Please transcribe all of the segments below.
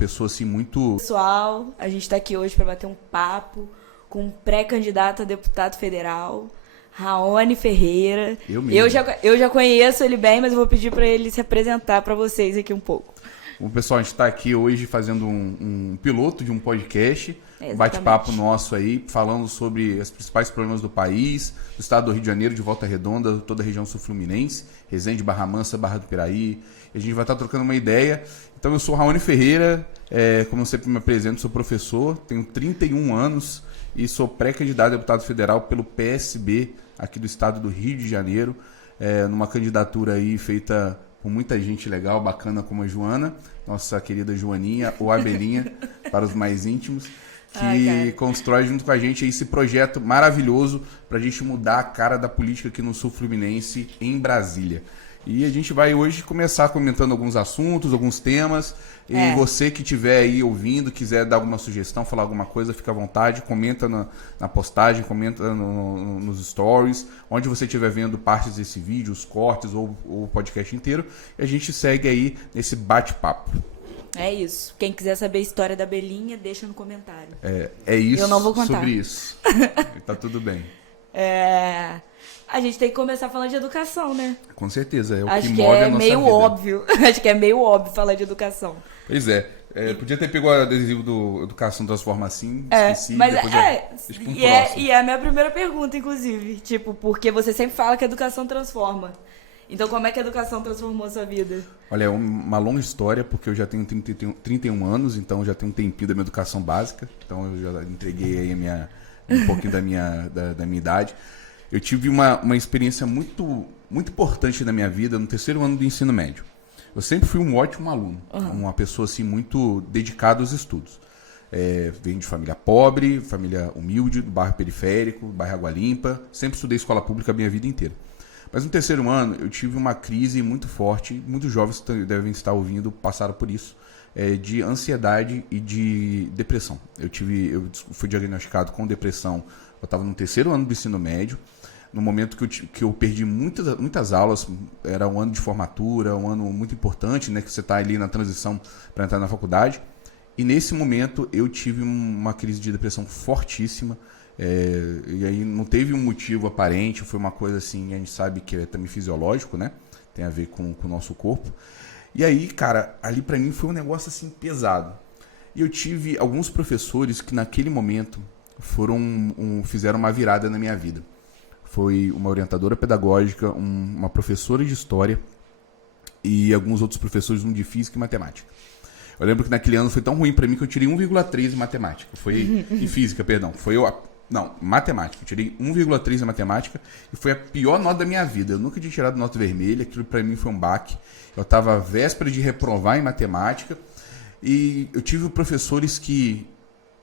pessoa assim muito... Pessoal, a gente tá aqui hoje para bater um papo com um pré-candidato a deputado federal, Raoni Ferreira. Eu mesmo. Eu já conheço ele bem, mas eu vou pedir para ele se apresentar para vocês aqui um pouco. Bom, pessoal, a gente está aqui hoje fazendo um piloto de um podcast, um bate-papo nosso aí, falando sobre os principais problemas do país, do estado do Rio de Janeiro, de Volta Redonda, toda a região sul-fluminense, Resende, Barra Mansa, Barra do Piraí. E a gente vai estar trocando uma ideia. Então, eu sou Raoni Ferreira, como eu sempre me apresento, sou professor, tenho 31 anos e sou pré-candidato a deputado federal pelo PSB aqui do estado do Rio de Janeiro, numa candidatura aí feita por muita gente legal, bacana como a Joana, nossa querida Joaninha, ou Abelinha, para os mais íntimos, que constrói junto com a gente esse projeto maravilhoso para a gente mudar a cara da política aqui no Sul Fluminense, em Brasília. E a gente vai hoje começar comentando alguns assuntos, alguns temas. E você que estiver aí ouvindo, quiser dar alguma sugestão, falar alguma coisa, fica à vontade. Comenta na postagem, comenta nos stories, onde você estiver vendo partes desse vídeo, os cortes ou o podcast inteiro. E a gente segue aí nesse bate-papo. É isso. Quem quiser saber a história da Belinha, deixa no comentário. É isso. Eu não vou contar. Sobre isso. Tá tudo bem. A gente tem que começar falando de educação, né? Com certeza, é o Acho que que move é a nossa meio vida. óbvio. Acho que é meio óbvio falar de educação. Pois é. Podia ter pegado o adesivo do Educação Transforma Assim, esqueci. Mas depois deixa pra um próximo. e é a minha primeira pergunta, inclusive. Tipo, porque você sempre fala que a educação transforma. Então, como é que a educação transformou a sua vida? Olha, é uma longa história, porque eu já tenho 31 anos, então já tenho um tempinho da minha educação básica. Então, eu já entreguei aí um pouquinho da minha idade. Eu tive uma experiência muito, muito importante na minha vida no terceiro ano do ensino médio. Eu sempre fui um ótimo aluno, uma pessoa assim, muito dedicada aos estudos. Venho de família pobre, família humilde, do bairro periférico, bairro Água Limpa. Sempre estudei escola pública a minha vida inteira. Mas no terceiro ano eu tive uma crise muito forte, muitos jovens que devem estar ouvindo passaram por isso, de ansiedade e de depressão. Eu fui diagnosticado com depressão, eu estava no terceiro ano do ensino médio, no momento que eu perdi muitas aulas, era um ano de formatura, um ano muito importante, né, que você está ali na transição para entrar na faculdade, e nesse momento eu tive uma crise de depressão fortíssima. E aí não teve um motivo aparente, foi uma coisa assim, a gente sabe que é também fisiológico, né? Tem a ver com o nosso corpo. E aí, cara, ali pra mim foi um negócio assim pesado. E eu tive alguns professores que naquele momento fizeram uma virada na minha vida. Foi uma orientadora pedagógica, uma professora de história e alguns outros professores, um de física e matemática. Eu lembro que naquele ano foi tão ruim pra mim que eu tirei 1,3 em matemática. Em física, perdão. Matemática. Eu tirei 1,3 em matemática e foi a pior nota da minha vida. Eu nunca tinha tirado nota vermelha, aquilo pra mim foi um baque. Eu estava véspera de reprovar em matemática e eu tive professores que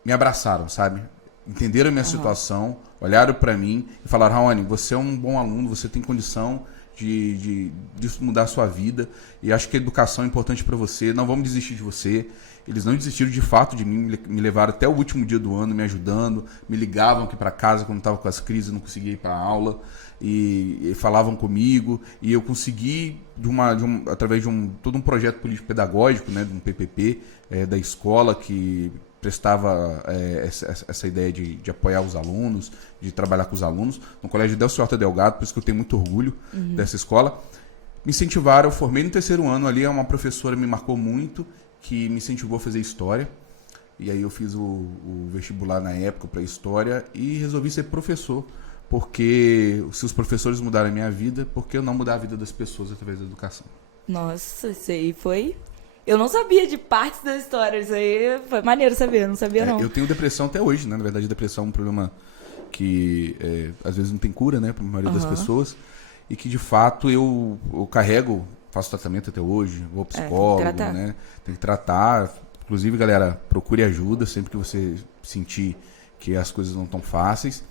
me abraçaram, sabe? Entenderam a minha situação, olharam pra mim e falaram: Raoni, você é um bom aluno, você tem condição de mudar a sua vida e acho que a educação é importante para você, não vamos desistir de você. Eles não desistiram de fato de mim, me levaram até o último dia do ano me ajudando, me ligavam aqui para casa quando estava com as crises, não conseguia ir para aula e falavam comigo e eu consegui através de todo um projeto político-pedagógico, né, de um PPP da escola que prestava essa ideia de apoiar os alunos, de trabalhar com os alunos, no Colégio Delcio Horta Delgado, por isso que eu tenho muito orgulho dessa escola. Me incentivaram, eu formei no terceiro ano ali, uma professora me marcou muito, que me incentivou a fazer história. E aí eu fiz o vestibular na época para história e resolvi ser professor, porque se os professores mudaram a minha vida, por que eu não mudar a vida das pessoas através da educação? Nossa, isso aí foi... Eu não sabia de partes da história, isso aí foi maneiro saber, eu não sabia não. Eu tenho depressão até hoje, né? Na verdade, depressão é um problema que às vezes não tem cura, né, para a maioria das pessoas, e que de fato eu carrego, faço tratamento até hoje, vou ao psicólogo, né? Tem que tratar. Inclusive, galera, procure ajuda sempre que você sentir que as coisas não estão fáceis.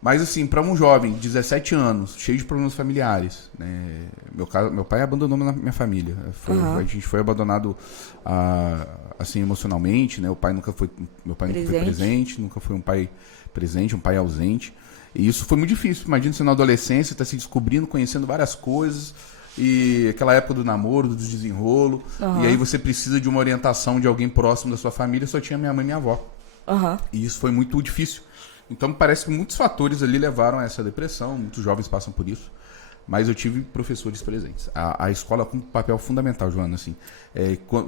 Mas assim, para um jovem de 17 anos, cheio de problemas familiares, né? Meu pai abandonou minha família. A gente foi abandonado assim emocionalmente, né? Meu pai nunca foi presente, nunca foi um pai presente, um pai ausente. E isso foi muito difícil. Imagina você na adolescência, está se descobrindo, conhecendo várias coisas, e aquela época do namoro, do desenrolo, e aí você precisa de uma orientação de alguém próximo da sua família, só tinha minha mãe e minha avó. E isso foi muito difícil. Então parece que muitos fatores ali levaram a essa depressão, muitos jovens passam por isso. Mas eu tive professores presentes. A escola com um papel fundamental, Joana, assim.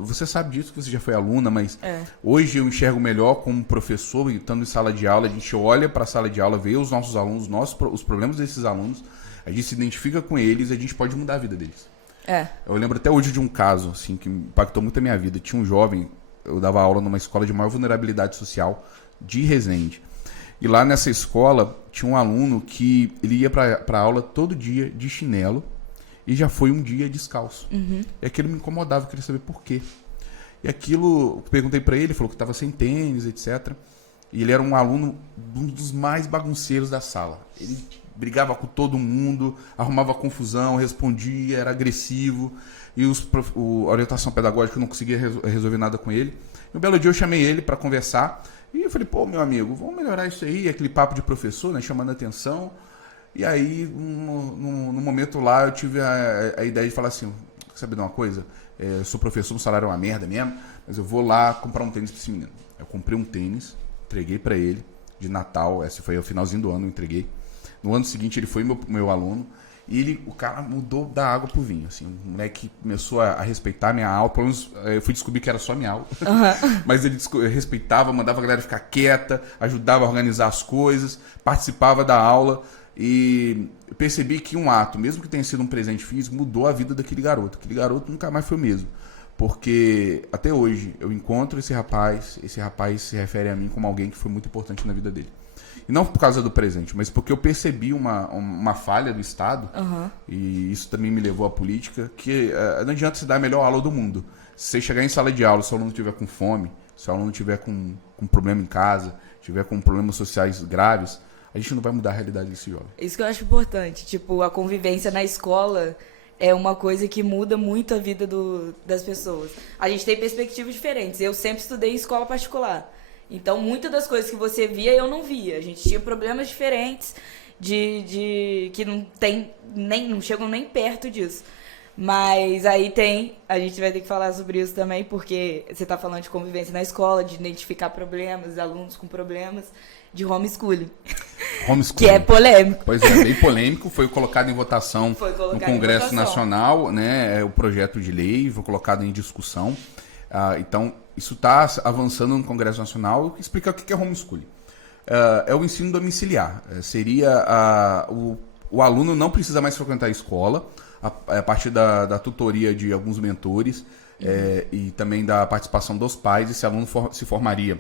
Você sabe disso, que você já foi aluna, mas hoje eu enxergo melhor como professor, estando em sala de aula, a gente olha para a sala de aula, vê os nossos alunos, os problemas desses alunos, a gente se identifica com eles e a gente pode mudar a vida deles. Eu lembro até hoje de um caso, assim, que impactou muito a minha vida. Tinha um jovem, eu dava aula numa escola de maior vulnerabilidade social de Resende. E lá nessa escola tinha um aluno que ele ia para a aula todo dia de chinelo e já foi um dia descalço. E aquilo me incomodava, eu queria saber por quê. E aquilo, eu perguntei para ele, falou que estava sem tênis, etc. E ele era um aluno, um dos mais bagunceiros da sala. Ele brigava com todo mundo, arrumava confusão, respondia, era agressivo. E a orientação pedagógica não conseguia resolver nada com ele. E um belo dia eu chamei ele para conversar. E eu falei, pô, meu amigo, vamos melhorar isso aí, aquele papo de professor, né, chamando a atenção. E aí, no momento lá, eu tive a ideia de falar assim, sabe de uma coisa? Eu sou professor, o salário é uma merda mesmo, mas eu vou lá comprar um tênis pra esse menino. Eu comprei um tênis, entreguei pra ele, de Natal, esse foi o finalzinho do ano, eu entreguei. No ano seguinte, ele foi meu aluno, e o cara mudou da água pro vinho, assim, o moleque começou a respeitar a minha aula, pelo menos eu fui descobrir que era só minha aula, mas ele respeitava, mandava a galera ficar quieta, ajudava a organizar as coisas, participava da aula, e eu percebi que um ato, mesmo que tenha sido um presente físico, mudou a vida daquele garoto. Aquele garoto nunca mais foi o mesmo, porque até hoje eu encontro esse rapaz se refere a mim como alguém que foi muito importante na vida dele. E não por causa do presente, mas porque eu percebi uma falha do Estado, e isso também me levou à política, que não adianta se dar a melhor aula do mundo. Se você chegar em sala de aula, se o aluno estiver com fome, se o aluno estiver com problema em casa, estiver com problemas sociais graves, a gente não vai mudar a realidade desse jovem. Isso que eu acho importante. Tipo, a convivência na escola é uma coisa que muda muito a vida das pessoas. A gente tem perspectivas diferentes. Eu sempre estudei em escola particular. Então, muitas das coisas que você via, eu não via. A gente tinha problemas diferentes que não chegam nem perto disso. Mas aí a gente vai ter que falar sobre isso também, porque você está falando de convivência na escola, de identificar problemas, alunos com problemas, de homeschooling. Que é polêmico. Pois é, bem polêmico. Foi colocado em votação no Congresso Nacional, né? O projeto de lei foi colocado em discussão. Então, isso está avançando no Congresso Nacional. Explicar o que é homeschooling. É o ensino domiciliar. Seria o aluno não precisa mais frequentar a escola, a partir da tutoria de alguns mentores e também da participação dos pais. Esse aluno se formaria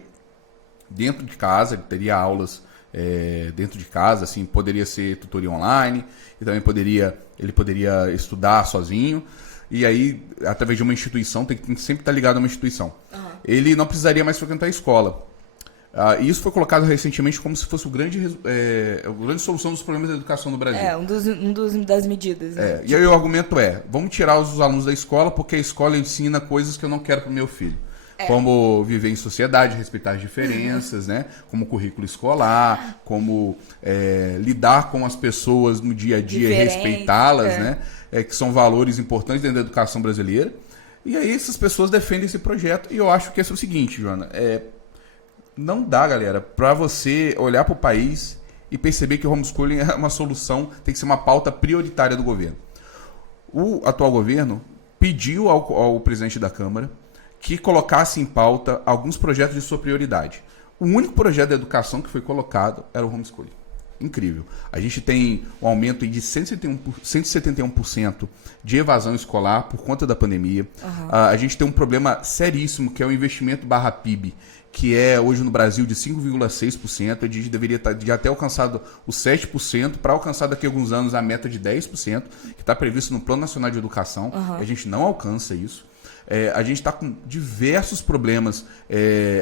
dentro de casa, ele teria aulas dentro de casa, assim, poderia ser tutoria online, e também ele poderia estudar sozinho. E aí, através de uma instituição, tem que sempre estar ligado a uma instituição. Ele não precisaria mais frequentar a escola. E isso foi colocado recentemente como se fosse a grande solução dos problemas da educação no Brasil. Das medidas. Né? E aí o argumento vamos tirar os alunos da escola porque a escola ensina coisas que eu não quero para o meu filho. Como viver em sociedade, respeitar as diferenças, né? Como currículo escolar, como lidar com as pessoas no dia a dia e respeitá-las, né? Que são valores importantes dentro da educação brasileira. E aí essas pessoas defendem esse projeto. E eu acho que é o seguinte, Joana, não dá, galera, para você olhar para o país e perceber que o homeschooling é uma solução, tem que ser uma pauta prioritária do governo. O atual governo pediu ao presidente da Câmara que colocasse em pauta alguns projetos de sua prioridade. O único projeto de educação que foi colocado era o homeschooling. Incrível. A gente tem um aumento de 171% de evasão escolar por conta da pandemia. A gente tem um problema seríssimo, que é o investimento barra PIB, que é hoje no Brasil de 5,6%. A gente deveria já ter alcançado os 7% para alcançar daqui a alguns anos a meta de 10%, que está previsto no Plano Nacional de Educação. A gente não alcança isso. A gente está com diversos problemas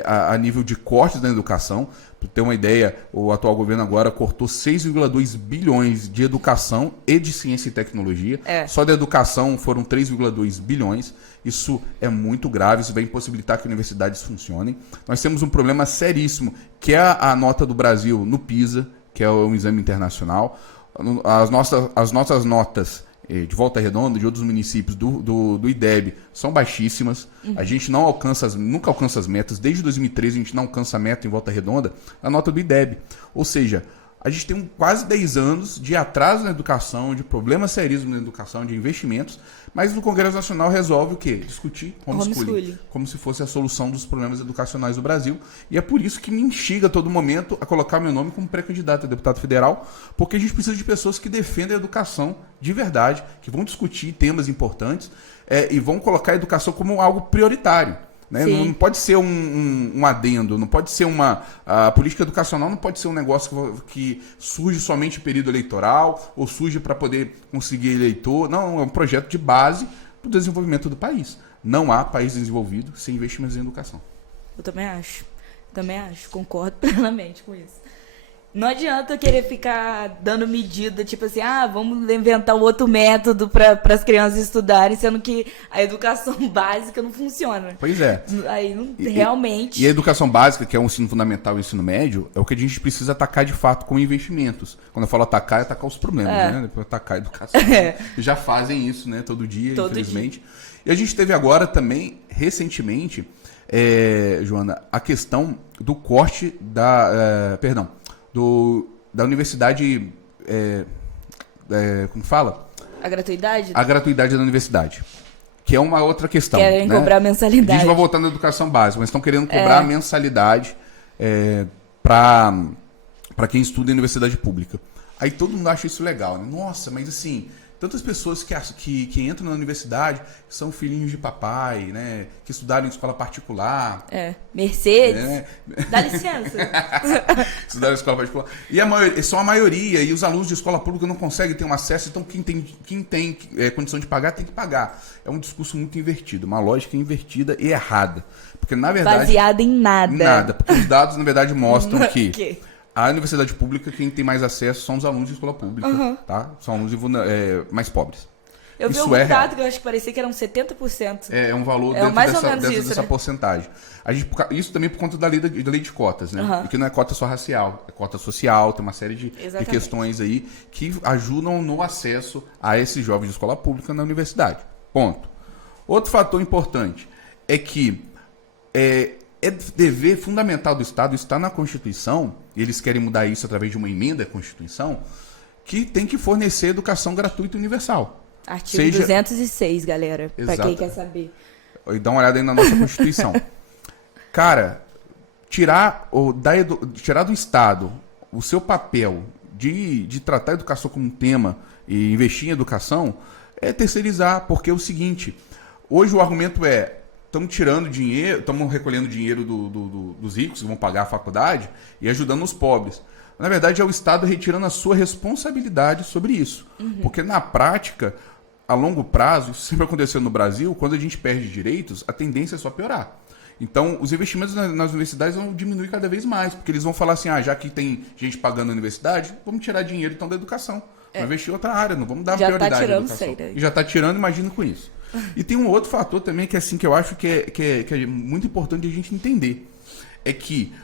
a nível de cortes na educação. Para ter uma ideia, o atual governo agora cortou 6,2 bilhões de educação e de ciência e tecnologia. Só da educação foram 3,2 bilhões. Isso é muito grave, isso vai impossibilitar que universidades funcionem. Nós temos um problema seríssimo, que é a nota do Brasil no PISA, que é um exame internacional. As nossas notas de Volta Redonda, de outros municípios do IDEB, são baixíssimas. A gente não alcança, nunca alcança as metas. Desde 2013 a gente não alcança a meta em Volta Redonda, a nota do IDEB. Ou seja, a gente tem quase 10 anos de atraso na educação, de problemas seríssimos na educação, de investimentos, mas no Congresso Nacional resolve o quê? Discutir homeschooling, como se fosse a solução dos problemas educacionais do Brasil. E é por isso que me instiga a todo momento a colocar meu nome como pré-candidato a deputado federal, porque a gente precisa de pessoas que defendem a educação de verdade, que vão discutir temas importantes e vão colocar a educação como algo prioritário. Né? Não pode ser um adendo, não pode ser a política educacional não pode ser um negócio que surge somente em período eleitoral ou surge para poder conseguir eleitor. Não, é um projeto de base para o desenvolvimento do país. Não há país desenvolvido sem investimentos em educação. Eu também acho, concordo plenamente com isso. Não adianta querer ficar dando medida, tipo assim, vamos inventar um outro método para as crianças estudarem, sendo que a educação básica não funciona. Pois é. Aí não, realmente... E a educação básica, que é o ensino fundamental e o ensino médio, é o que a gente precisa atacar de fato com investimentos. Quando eu falo atacar, é atacar os problemas, né? Depois atacar a educação. Já fazem isso, né? Todo dia, infelizmente. E a gente teve agora também, recentemente, Joana, a questão do corte da universidade, como fala? A gratuidade? A gratuidade da universidade, que é uma outra questão. Querem cobrar mensalidade. A gente vai voltar na educação básica, mas estão querendo cobrar mensalidade para quem estuda em universidade pública. Aí todo mundo acha isso legal, né? Nossa, mas assim, tantas pessoas que entram na universidade são filhinhos de papai, né? Que estudaram em escola particular. Mercedes. Dá licença. Estudaram em escola particular. E são a maioria, e os alunos de escola pública não conseguem ter um acesso, então quem tem condição de pagar, tem que pagar. É um discurso muito invertido, uma lógica invertida e errada. Porque, na verdade... Baseada em nada. Em nada. Porque os dados, na verdade, mostram que... A universidade pública, quem tem mais acesso são os alunos de escola pública, tá? São alunos mais pobres. Eu vi algum dado que eu acho que parecia que eram 70%. É um valor dentro dessa porcentagem. Isso também por conta da lei de cotas, né? E que não é cota só racial, é cota social, tem uma série de questões aí que ajudam no acesso a esses jovens de escola pública na universidade. Ponto. Outro fator importante é que dever fundamental do Estado, está na Constituição, e eles querem mudar isso através de uma emenda à Constituição, que tem que fornecer educação gratuita e universal. Artigo 206, galera, para quem quer saber. E dá uma olhada aí na nossa Constituição. Cara, tirar do Estado o seu papel de tratar a educação como um tema e investir em educação é terceirizar, porque é o seguinte, hoje o argumento estamos tirando dinheiro, estamos recolhendo dinheiro dos ricos que vão pagar a faculdade e ajudando os pobres. Na verdade, é o Estado retirando a sua responsabilidade sobre isso. Porque, na prática, a longo prazo, isso sempre aconteceu no Brasil, quando a gente perde direitos, a tendência é só piorar. Então, os investimentos nas universidades vão diminuir cada vez mais, porque eles vão falar assim, já que tem gente pagando na universidade, vamos tirar dinheiro então da educação. Vamos investir em outra área, não vamos dar prioridade à educação. E já está tirando, imagina com isso. E tem um outro fator também que eu acho que é muito importante a gente entender. É que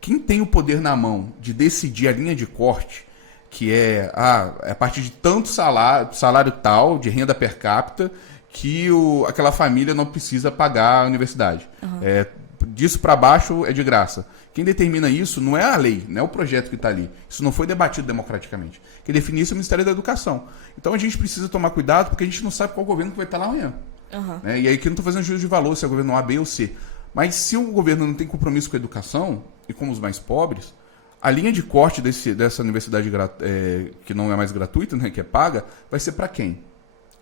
quem tem o poder na mão de decidir a linha de corte, que é a partir de tanto salário tal, de renda per capita, que aquela família não precisa pagar a universidade. Disso para baixo é de graça. Quem determina isso não é a lei, não é o projeto que está ali. Isso não foi debatido democraticamente. Quem define isso é o Ministério da Educação. Então a gente precisa tomar cuidado porque a gente não sabe qual governo que vai estar lá amanhã. Né? E aí que eu não estou fazendo juízo de valor se é o governo A, B ou C. Mas se o governo não tem compromisso com a educação e com os mais pobres, a linha de corte dessa universidade que não é mais gratuita, né, que é paga, vai ser para quem?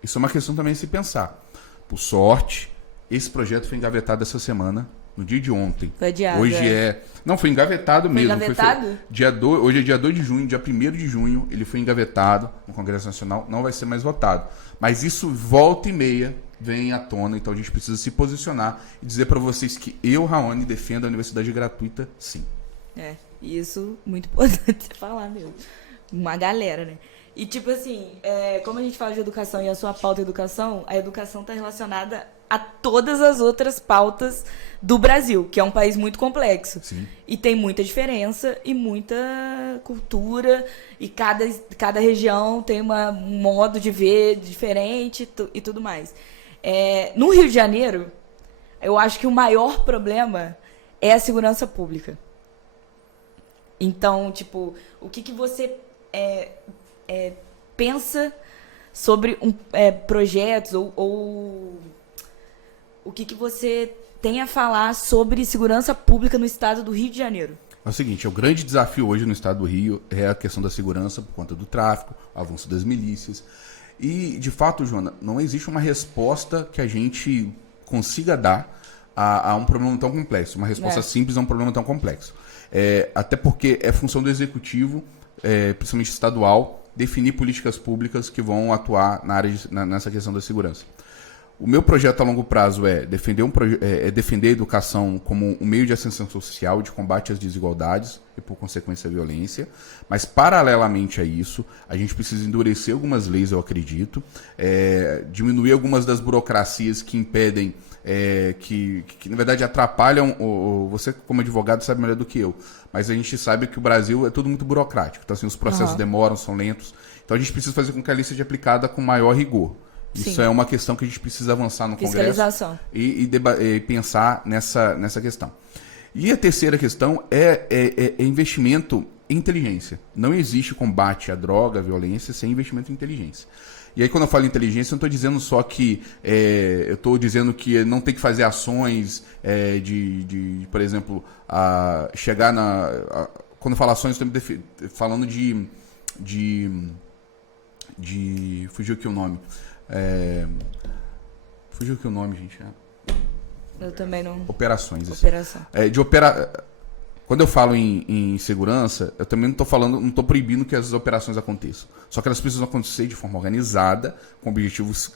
Isso é uma questão também a se pensar. Por sorte, esse projeto foi engavetado essa semana, no dia de ontem. Foi adiado. Hoje Não, foi engavetado mesmo. Engavetado? Hoje é dia 2 de junho, dia 1º de junho, ele foi engavetado no Congresso Nacional, não vai ser mais votado. Mas isso volta e meia vem à tona, então a gente precisa se posicionar e dizer para vocês que eu, Raoni, defendo a universidade gratuita, sim. Isso muito importante você falar mesmo. Uma galera, né? E tipo assim, como a gente fala de educação e a sua pauta é educação, a educação está relacionada a todas as outras pautas do Brasil, que é um país muito complexo. Sim. E tem muita diferença e muita cultura, e cada região tem um modo de ver diferente e tudo mais. No Rio de Janeiro, eu acho que o maior problema é a segurança pública. Então, tipo, o que você pensa sobre projetos ou o que você tem a falar sobre segurança pública no estado do Rio de Janeiro? É o seguinte, o grande desafio hoje no estado do Rio é a questão da segurança por conta do tráfico, o avanço das milícias. E, de fato, Joana, não existe uma resposta que a gente consiga dar a um problema tão complexo. Uma resposta simples a um problema tão complexo. Até porque é função do executivo, principalmente estadual, definir políticas públicas que vão atuar nessa questão da segurança. O meu projeto a longo prazo é defender a educação como um meio de ascensão social, de combate às desigualdades e, por consequência, à violência. Mas, paralelamente a isso, a gente precisa endurecer algumas leis, eu acredito, diminuir algumas das burocracias que impedem, que na verdade atrapalham. Você, como advogado, sabe melhor do que eu, mas a gente sabe que o Brasil é tudo muito burocrático. Então, assim, os processos demoram, são lentos. Então, a gente precisa fazer com que a lei seja aplicada com maior rigor. Isso Sim. é uma questão que a gente precisa avançar no Congresso e pensar nessa questão. E a terceira questão é investimento em inteligência. Não existe combate à droga, à violência, sem investimento em inteligência. E aí, quando eu falo em inteligência, eu não estou dizendo só que eu estou dizendo que não tem que fazer ações de por exemplo, chegar quando eu falo ações, eu estou falando de fugiu aqui o nome. Fugiu aqui o nome, gente. Eu também não. Operações. Operação. Quando eu falo em segurança, eu também não estou proibindo que as operações aconteçam. Só que elas precisam acontecer de forma organizada, com objetivos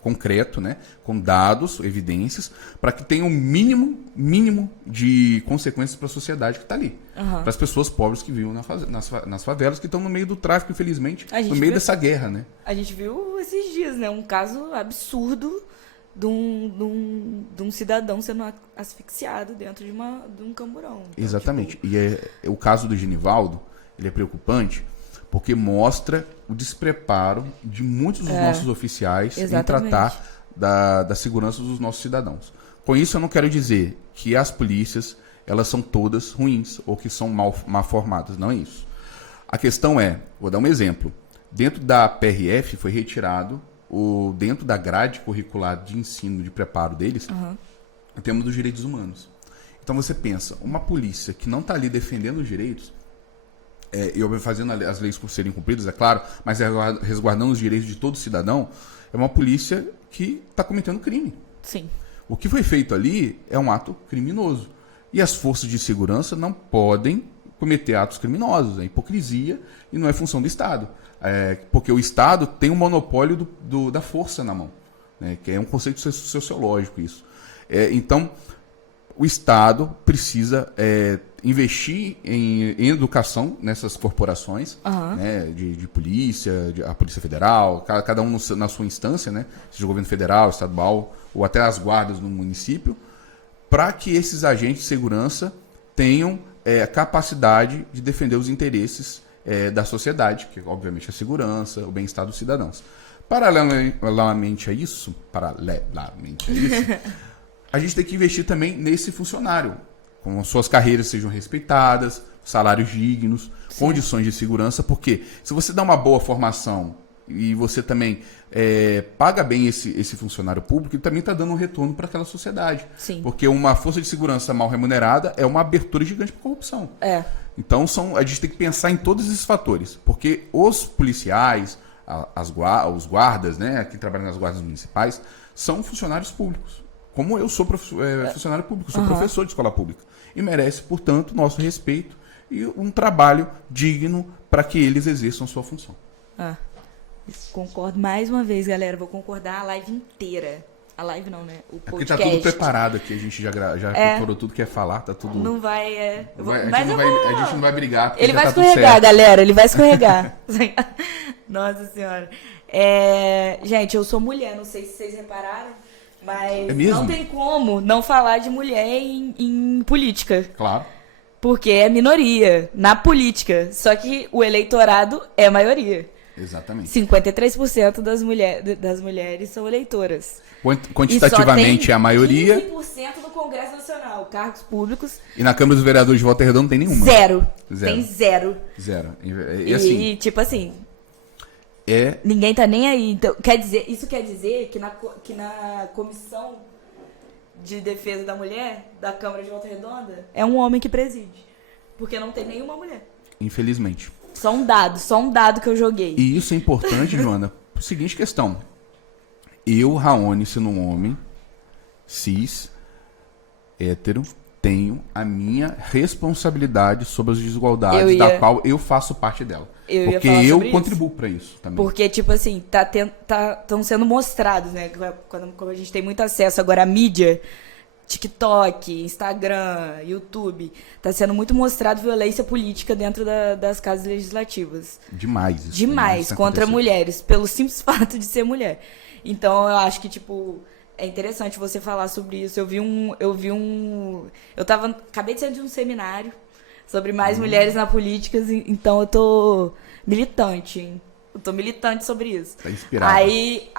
concretos, né? Com dados, evidências, para que tenha um mínimo de consequências para a sociedade que está ali. Para as pessoas pobres que vivem nas favelas, que estão no meio do tráfico, infelizmente, no meio dessa guerra, né? A gente viu esses dias, né? Um caso absurdo de um cidadão sendo asfixiado dentro de um camburão. Então, exatamente. E o caso do Genivaldo, ele é preocupante porque mostra o despreparo de muitos dos nossos oficiais em tratar da segurança dos nossos cidadãos. Com isso, eu não quero dizer que as polícias elas são todas ruins ou que são mal formadas. Não é isso. A questão vou dar um exemplo. Dentro da PRF foi retirado, dentro da grade curricular de ensino, de preparo deles, o tema dos direitos humanos. Então você pensa, uma polícia que não está ali defendendo os direitos, e fazendo as leis serem cumpridas, é claro, mas resguardando os direitos de todo cidadão, é uma polícia que está cometendo crime. Sim. O que foi feito ali é um ato criminoso. E as forças de segurança não podem cometer atos criminosos. É hipocrisia e não é função do Estado. Porque o Estado tem um monopólio da força na mão, né? Que é um conceito sociológico isso. Então, o Estado precisa investir em educação nessas corporações, né, de polícia, a Polícia Federal, cada um na sua instância, né, seja o governo federal, estadual, ou até as guardas no município, para que esses agentes de segurança tenham a capacidade de defender os interesses da sociedade, que obviamente é a segurança, o bem-estar dos cidadãos. Paralelamente a isso, a gente tem que investir também nesse funcionário, com suas carreiras sejam respeitadas, salários dignos, Sim. condições de segurança, porque se você dá uma boa formação e você também paga bem esse funcionário público, ele também está dando um retorno para aquela sociedade. Sim. Porque uma força de segurança mal remunerada é uma abertura gigante para corrupção. Então a gente tem que pensar em todos esses fatores, porque os policiais, os guardas, né, que trabalham nas guardas municipais, são funcionários públicos. Como eu sou funcionário público, sou professor de escola pública. E merece, portanto, nosso respeito e um trabalho digno para que eles exerçam sua função. Concordo mais uma vez, galera. Vou concordar a live inteira. A live não, né? O podcast. Porque tá tudo preparado aqui. A gente já preparou tudo que quer falar. Tá tudo... Não vai... A gente não vai brigar. Ele vai escorregar, galera. Ele vai escorregar. Nossa Senhora. Gente, eu sou mulher. Não sei se vocês repararam. Mas É mesmo? não tem como não falar de mulher em política. Claro. Porque é minoria na política. Só que o eleitorado é maioria. Exatamente. 53% das mulheres são eleitoras. Quantitativamente é a maioria. 15% do Congresso Nacional, cargos públicos. E na Câmara dos Vereadores de Volta Redonda não tem nenhuma. Zero. Zero. Tem zero. Zero. E assim, E tipo assim, é... ninguém tá nem aí. Então, isso quer dizer que na comissão de defesa da mulher da Câmara de Volta Redonda é um homem que preside. Porque não tem nenhuma mulher. Infelizmente. Só um dado que eu joguei. E isso é importante, Joana, por seguinte questão. Eu, Raoni, sendo um homem cis, hétero, tenho a minha responsabilidade sobre as desigualdades da qual eu faço parte dela. Porque eu contribuo para isso também. Porque, tipo assim, estão sendo mostrados, né? Como a gente tem muito acesso agora à mídia, TikTok, Instagram, YouTube, tá sendo muito mostrado violência política dentro das casas legislativas. Demais. Isso demais contra mulheres, pelo simples fato de ser mulher. Então, eu acho que, tipo, é interessante você falar sobre isso. Acabei de sair de um seminário sobre mais mulheres na política, então eu tô militante, hein? Eu tô militante sobre isso. Tá inspirado. Aí,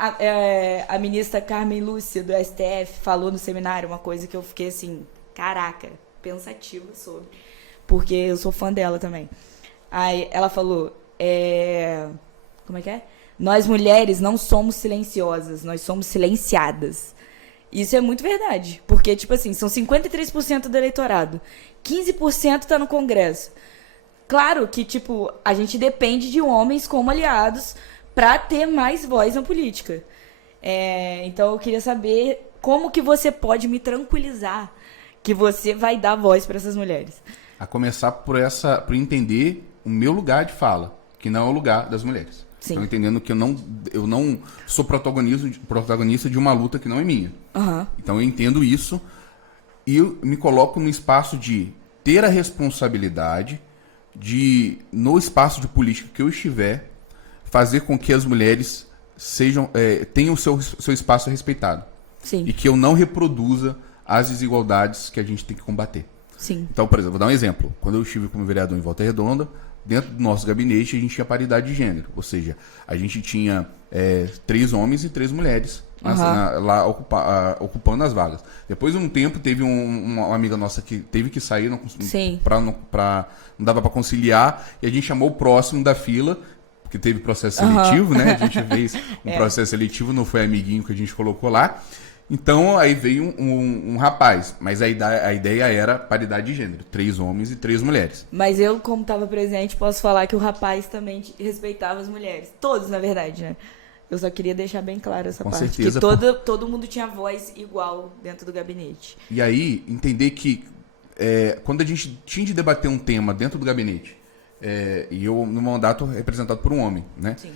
a ministra Carmen Lúcia, do STF, falou no seminário uma coisa que eu fiquei assim, caraca, pensativa sobre. Porque eu sou fã dela também. Aí, ela falou, como é que é? Nós mulheres não somos silenciosas, nós somos silenciadas. Isso é muito verdade. Porque, tipo assim, são 53% do eleitorado. 15% tá no Congresso. Claro que, tipo, a gente depende de homens como aliados para ter mais voz na política. Então, eu queria saber como que você pode me tranquilizar que você vai dar voz para essas mulheres. A começar por entender o meu lugar de fala, que não é o lugar das mulheres. Sim. Então, entendendo que eu não sou protagonista de uma luta que não é minha. Uhum. Então, eu entendo isso e eu me coloco no espaço de ter a responsabilidade de, no espaço de política que eu estiver, fazer com que as mulheres tenham o seu espaço respeitado. Sim. E que eu não reproduza as desigualdades que a gente tem que combater. Sim. Então, por exemplo, vou dar um exemplo. Quando eu estive como vereador em Volta Redonda, dentro do nosso gabinete a gente tinha paridade de gênero. Ou seja, a gente tinha 3 homens e 3 mulheres lá ocupando as vagas. Depois de um tempo, teve uma amiga nossa que teve que sair, não dava para conciliar, e a gente chamou o próximo da fila, porque teve processo seletivo, né? A gente fez um processo seletivo, não foi amiguinho que a gente colocou lá. Então, aí veio um rapaz, mas a ideia era paridade de gênero, 3 homens e 3 mulheres. Mas eu, como estava presente, posso falar que o rapaz também respeitava as mulheres. Todos, na verdade, né? Eu só queria deixar bem claro essa parte. Com certeza. Que todo mundo tinha voz igual dentro do gabinete. E aí, entender que quando a gente tinha de debater um tema dentro do gabinete, e eu, no mandato, representado por um homem, né? Sim.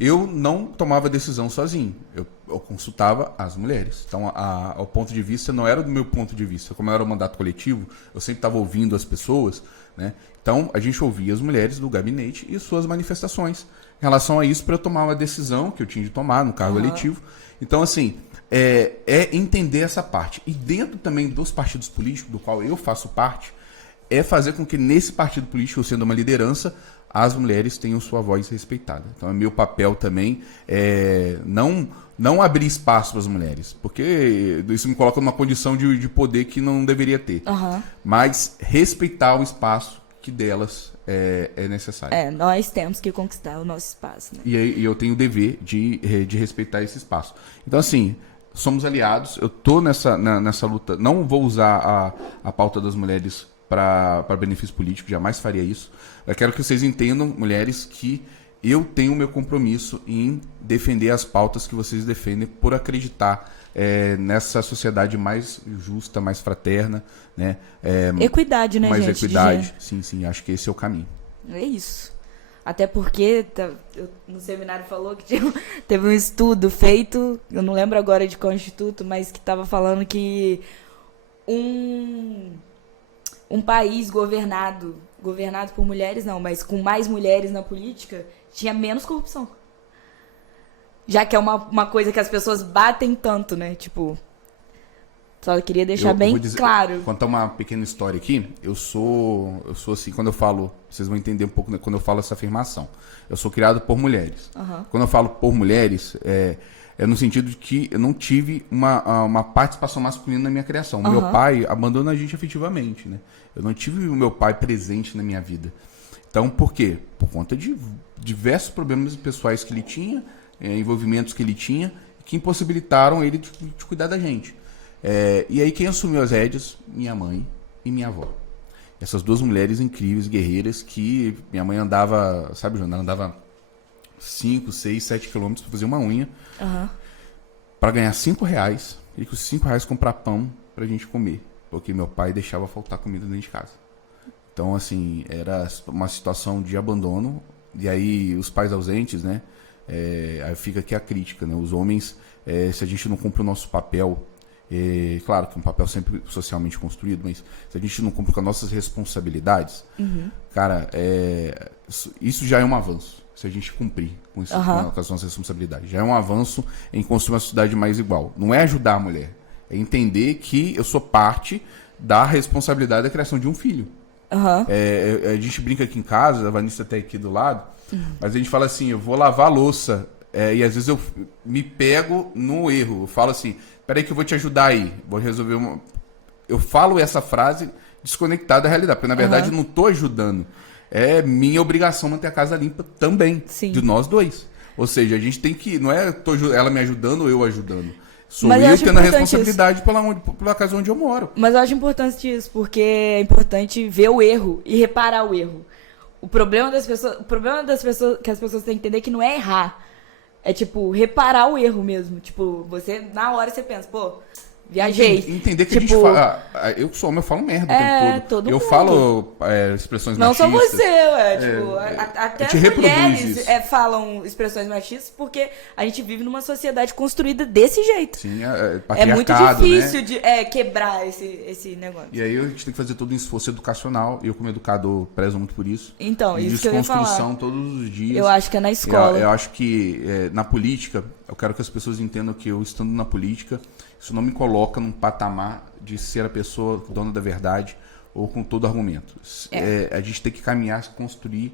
Eu não tomava decisão sozinho. Eu consultava as mulheres. Então, o ponto de vista não era do meu ponto de vista. Como era o mandato coletivo, eu sempre estava ouvindo as pessoas, né? Então, a gente ouvia as mulheres do gabinete e suas manifestações em relação a isso para eu tomar uma decisão que eu tinha de tomar no cargo eletivo. Então, assim, entender essa parte. E dentro também dos partidos políticos, do qual eu faço parte, é fazer com que nesse partido político, sendo uma liderança, as mulheres tenham sua voz respeitada. Então, é meu papel também não abrir espaço para as mulheres, porque isso me coloca numa condição de poder que não deveria ter. Mas respeitar o espaço que delas é necessário. Nós temos que conquistar o nosso espaço. Né? E eu tenho o dever de respeitar esse espaço. Então, assim, somos aliados. Eu estou nessa luta. Não vou usar a pauta das mulheres para benefício político, jamais faria isso. Eu quero que vocês entendam, mulheres, que eu tenho o meu compromisso em defender as pautas que vocês defendem por acreditar nessa sociedade mais justa, mais fraterna, né? Equidade, né, mais gente? equidade. Sim, acho que esse é o caminho. É isso. Até porque no seminário falou que teve um estudo feito, eu não lembro agora de qual instituto, mas que estava falando que um país governado por mulheres não, mas com mais mulheres na política, tinha menos corrupção. Já que é uma coisa que as pessoas batem tanto, né? Tipo, Só queria deixar Eu bem vou dizer, claro. contar uma pequena história aqui. Eu sou assim, quando eu falo, vocês vão entender um pouco, né, quando eu falo essa afirmação. Eu sou criado por mulheres. Quando eu falo por mulheres, é no sentido de que eu não tive uma participação masculina na minha criação. Meu pai abandona a gente afetivamente, né? Eu não tive o meu pai presente na minha vida. Então, por quê? Por conta de diversos problemas pessoais que ele tinha, envolvimentos que ele tinha, que impossibilitaram ele de cuidar da gente. E aí quem assumiu as rédeas? Minha mãe e minha avó. Essas duas mulheres incríveis, guerreiras, que minha mãe andava, sabe, Joana, ela andava 5, 6, 7 quilômetros para fazer uma unha, para ganhar R$5, e com os R$5 comprar pão pra gente comer, porque meu pai deixava faltar comida dentro de casa. Então, assim, era uma situação de abandono, e aí os pais ausentes, né, aí fica aqui a crítica, né, os homens, se a gente não cumpre o nosso papel, claro que é um papel sempre socialmente construído, mas se a gente não cumpre com as nossas responsabilidades, cara, isso já é um avanço. Se a gente cumprir com as nossas responsabilidades, já é um avanço em construir uma sociedade mais igual. Não é ajudar a mulher, é entender que eu sou parte da responsabilidade da criação de um filho. A gente brinca aqui em casa, a Vanessa tá aqui do lado, mas a gente fala assim, eu vou lavar a louça, e às vezes eu me pego no erro. Eu falo assim, peraí que eu vou te ajudar aí, vou resolver uma... Eu falo essa frase desconectada da realidade, porque na verdade eu não tô ajudando. É minha obrigação manter a casa limpa também, de nós dois. Ou seja, a gente tem que, não é ela me ajudando ou eu ajudando. Sou eu tendo a responsabilidade pela casa onde eu moro. Mas eu acho importante isso, porque é importante ver o erro e reparar o erro. O problema das pessoas que as pessoas têm que entender é que não é errar. É, tipo, reparar o erro mesmo. Tipo, na hora você pensa, pô, viajei. Entender que tipo, a gente fala... Eu sou homem, eu falo merda o tempo todo. Eu falo expressões machistas. Não só você, tipo... até as mulheres falam expressões machistas porque a gente vive numa sociedade construída desse jeito. Sim, é muito difícil, né, de quebrar esse negócio. E aí a gente tem que fazer todo um esforço educacional. Eu, como educador, prezo muito por isso. Então, isso que eu ia falar. Desconstrução todos os dias. Eu acho que é na escola. Eu acho que na política, eu quero que as pessoas entendam que eu, estando na política, isso não me coloca num patamar de ser a pessoa dona da verdade ou com todo argumento. A gente tem que caminhar, se construir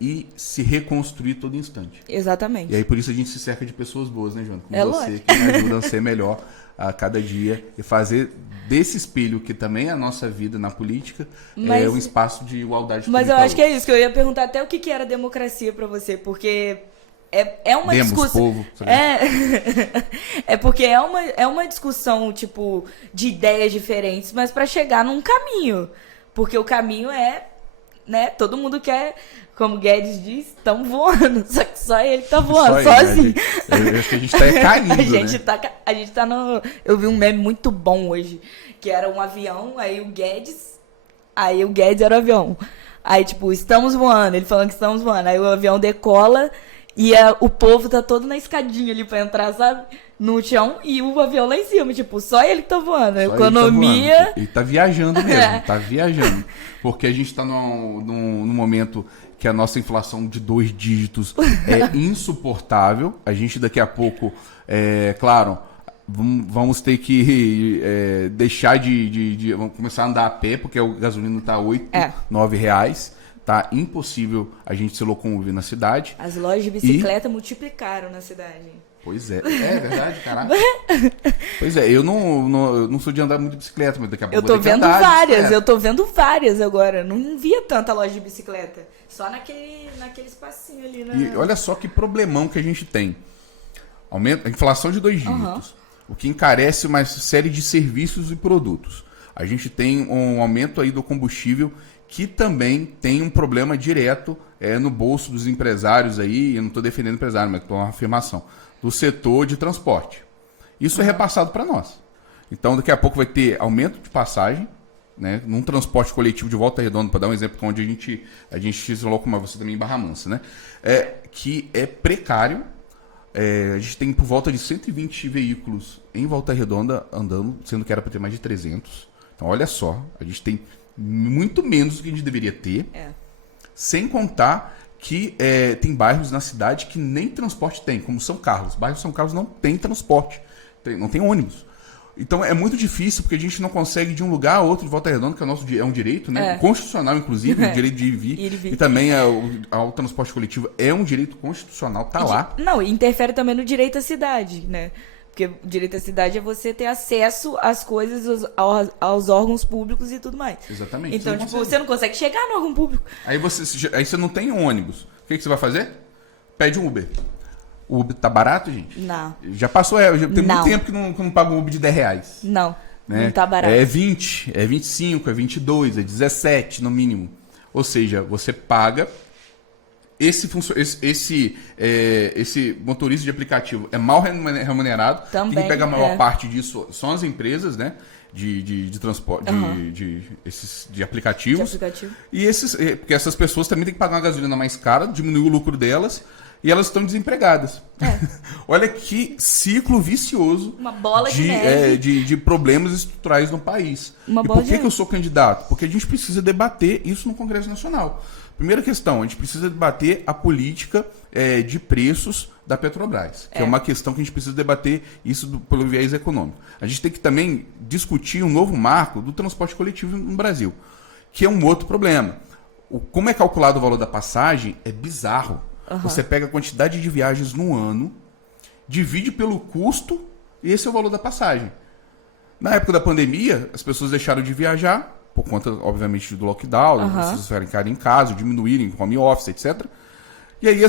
e se reconstruir todo instante. Exatamente. E aí por isso a gente se cerca de pessoas boas, né, Joana? Como você, lógico. que me ajuda a ser melhor a cada dia e fazer desse espelho, que também é a nossa vida na política, um espaço de igualdade. Mas eu acho que é isso, que eu ia perguntar até o que era democracia pra você, porque... É uma discussão. Povo, porque é uma discussão, tipo, de ideias diferentes, mas para chegar num caminho. Porque o caminho né, todo mundo quer, como Guedes diz, estão voando. Só que só ele tá voando, sozinho. Eu acho que a gente tá caindo, a gente tá no... Eu vi um meme muito bom hoje, que era um avião, aí o Guedes era o avião. Aí, tipo, estamos voando, ele falando que estamos voando. Aí o avião decola... E o povo tá todo na escadinha ali pra entrar, sabe? No chão e o avião lá em cima. Tipo, só ele que tá voando. A economia... Ele tá viajando mesmo, tá viajando. Porque a gente tá num momento que a nossa inflação de 2 dígitos é insuportável. A gente daqui a pouco, claro, vamos ter que deixar vamos começar a andar a pé, porque o gasolina tá R$8, R$9. Tá impossível a gente se locomover na cidade. As lojas de bicicleta multiplicaram na cidade. Pois é. É verdade, caraca. Pois é, eu não sou de andar muito de bicicleta, mas daqui a pouco eu tô vendo várias agora. Não via tanta loja de bicicleta. Só naquele espacinho ali. E olha só que problemão que a gente tem. Aumenta a inflação de 2 dígitos. O que encarece uma série de serviços e produtos. A gente tem um aumento aí do combustível, que também tem um problema direto no bolso dos empresários aí, eu não estou defendendo empresário, mas estou uma afirmação, do setor de transporte. Isso é repassado para nós. Então, daqui a pouco vai ter aumento de passagem, né, num transporte coletivo de Volta Redonda, para dar um exemplo, onde a gente se locomove, você também em Barra Mansa, né, que é precário. A gente tem por volta de 120 veículos em Volta Redonda andando, sendo que era para ter mais de 300. Então, olha só, a gente tem muito menos do que a gente deveria ter, sem contar que tem bairros na cidade que nem transporte tem, como São Carlos. Bairro São Carlos não tem transporte, não tem ônibus. Então é muito difícil, porque a gente não consegue de um lugar a outro de Volta Redonda, que é um direito, né? Constitucional, inclusive, o direito de ir e vir. E também o transporte coletivo é um direito constitucional, tá lá. Não, interfere também no direito à cidade, né? Porque o direito à cidade é você ter acesso às coisas, aos órgãos públicos e tudo mais. Exatamente. Então, você não consegue chegar no órgão público. Aí você não tem ônibus. O que você vai fazer? Pede um Uber. O Uber tá barato, gente? Não. Já passou, já tem muito tempo que não paga um Uber de R$10. Não, né? não tá barato. É 20, é 25, é 22, é 17 no mínimo. Ou seja, você paga, esse motorista de aplicativo é mal remunerado. Também, quem pega a maior parte disso são as empresas, né? De transporte, de aplicativos. E porque essas pessoas também têm que pagar uma gasolina mais cara, diminuir o lucro delas. E elas estão desempregadas. Olha que ciclo vicioso. Uma bola de neve. De problemas estruturais no país. E por que eu sou candidato? Porque a gente precisa debater isso no Congresso Nacional. Primeira questão, a gente precisa debater a política de preços da Petrobras. Que é uma questão que a gente precisa debater isso pelo viés econômico. A gente tem que também discutir um novo marco do transporte coletivo no Brasil. Que é um outro problema. Como é calculado o valor da passagem é bizarro. Você pega a quantidade de viagens no ano, divide pelo custo, e esse é o valor da passagem. Na época da pandemia, as pessoas deixaram de viajar, por conta, obviamente, do lockdown, as pessoas ficarem em casa, diminuírem home office, etc. E aí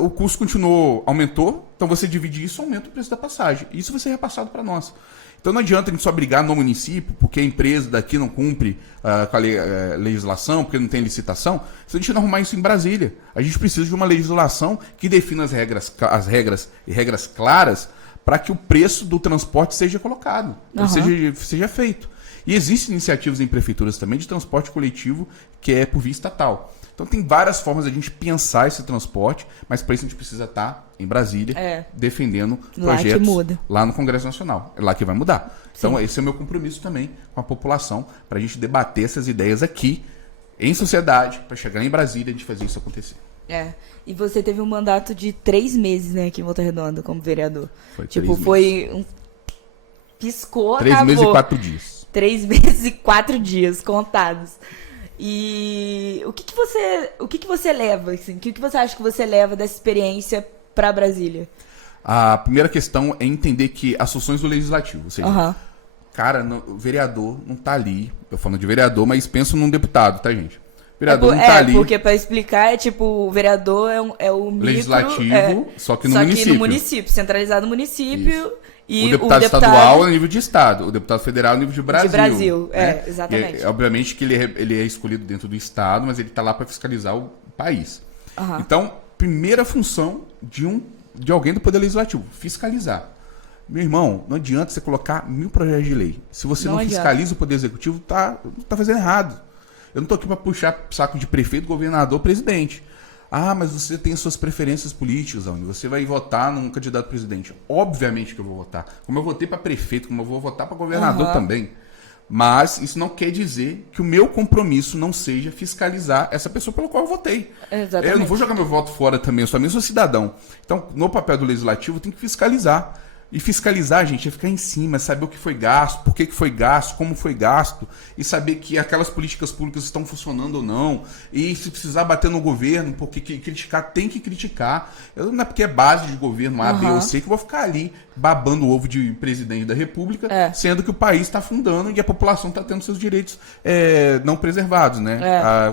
o custo continuou, aumentou, então você divide isso, aumenta o preço da passagem. E isso vai ser repassado para nós. Então não adianta a gente só brigar no município, porque a empresa daqui não cumpre com a legislação, porque não tem licitação. Se a gente não arrumar isso em Brasília, a gente precisa de uma legislação que defina as regras claras para que o preço do transporte seja colocado, seja feito. E existem iniciativas em prefeituras também de transporte coletivo que é por via estatal. Então tem várias formas de a gente pensar esse transporte, mas para isso a gente precisa estar em Brasília defendendo projetos lá no Congresso Nacional. É lá que vai mudar. Então esse é o meu compromisso também com a população, para a gente debater essas ideias aqui em sociedade, para chegar em Brasília e a gente fazer isso acontecer. E você teve um mandato de 3 meses, né, aqui em Volta Redonda como vereador. Piscou, 3 acabou. meses e 4 dias. 3 meses e 4 dias contados. E o que você leva, assim? O que você acha que você leva dessa experiência para Brasília? A primeira questão é entender que as funções do legislativo, ou seja, cara, o vereador não tá ali, eu falando de vereador, mas penso num deputado, tá, gente? O vereador não tá ali. Porque para explicar, o vereador é o legislativo, só que no município. Centralizado no município. Isso. E o deputado estadual é nível de estado, o deputado federal é nível de Brasil. De Brasil, né? Exatamente. E, obviamente que ele é escolhido dentro do estado, mas ele está lá para fiscalizar o país. Então, primeira função de alguém do Poder Legislativo, fiscalizar. Meu irmão, não adianta você colocar 1000 projetos de lei. Se você não fiscaliza o Poder Executivo, tá fazendo errado. Eu não estou aqui para puxar saco de prefeito, governador, presidente. Mas você tem as suas preferências políticas, onde você vai votar num candidato a presidente. Obviamente que eu vou votar. Como eu votei para prefeito, como eu vou votar para governador também. Mas isso não quer dizer que o meu compromisso não seja fiscalizar essa pessoa pela qual eu votei. Exatamente. Eu não vou jogar meu voto fora também, eu também sou cidadão. Então, no papel do legislativo, tem que fiscalizar. E fiscalizar, gente, é ficar em cima, saber o que foi gasto, por que foi gasto, como foi gasto, e saber que aquelas políticas públicas estão funcionando ou não, e se precisar bater no governo, porque criticar, tem que criticar. Não é porque é base de governo A, B ou C que eu vou ficar ali babando o ovo de presidente da República, sendo que o país está afundando e a população está tendo seus direitos não preservados, né?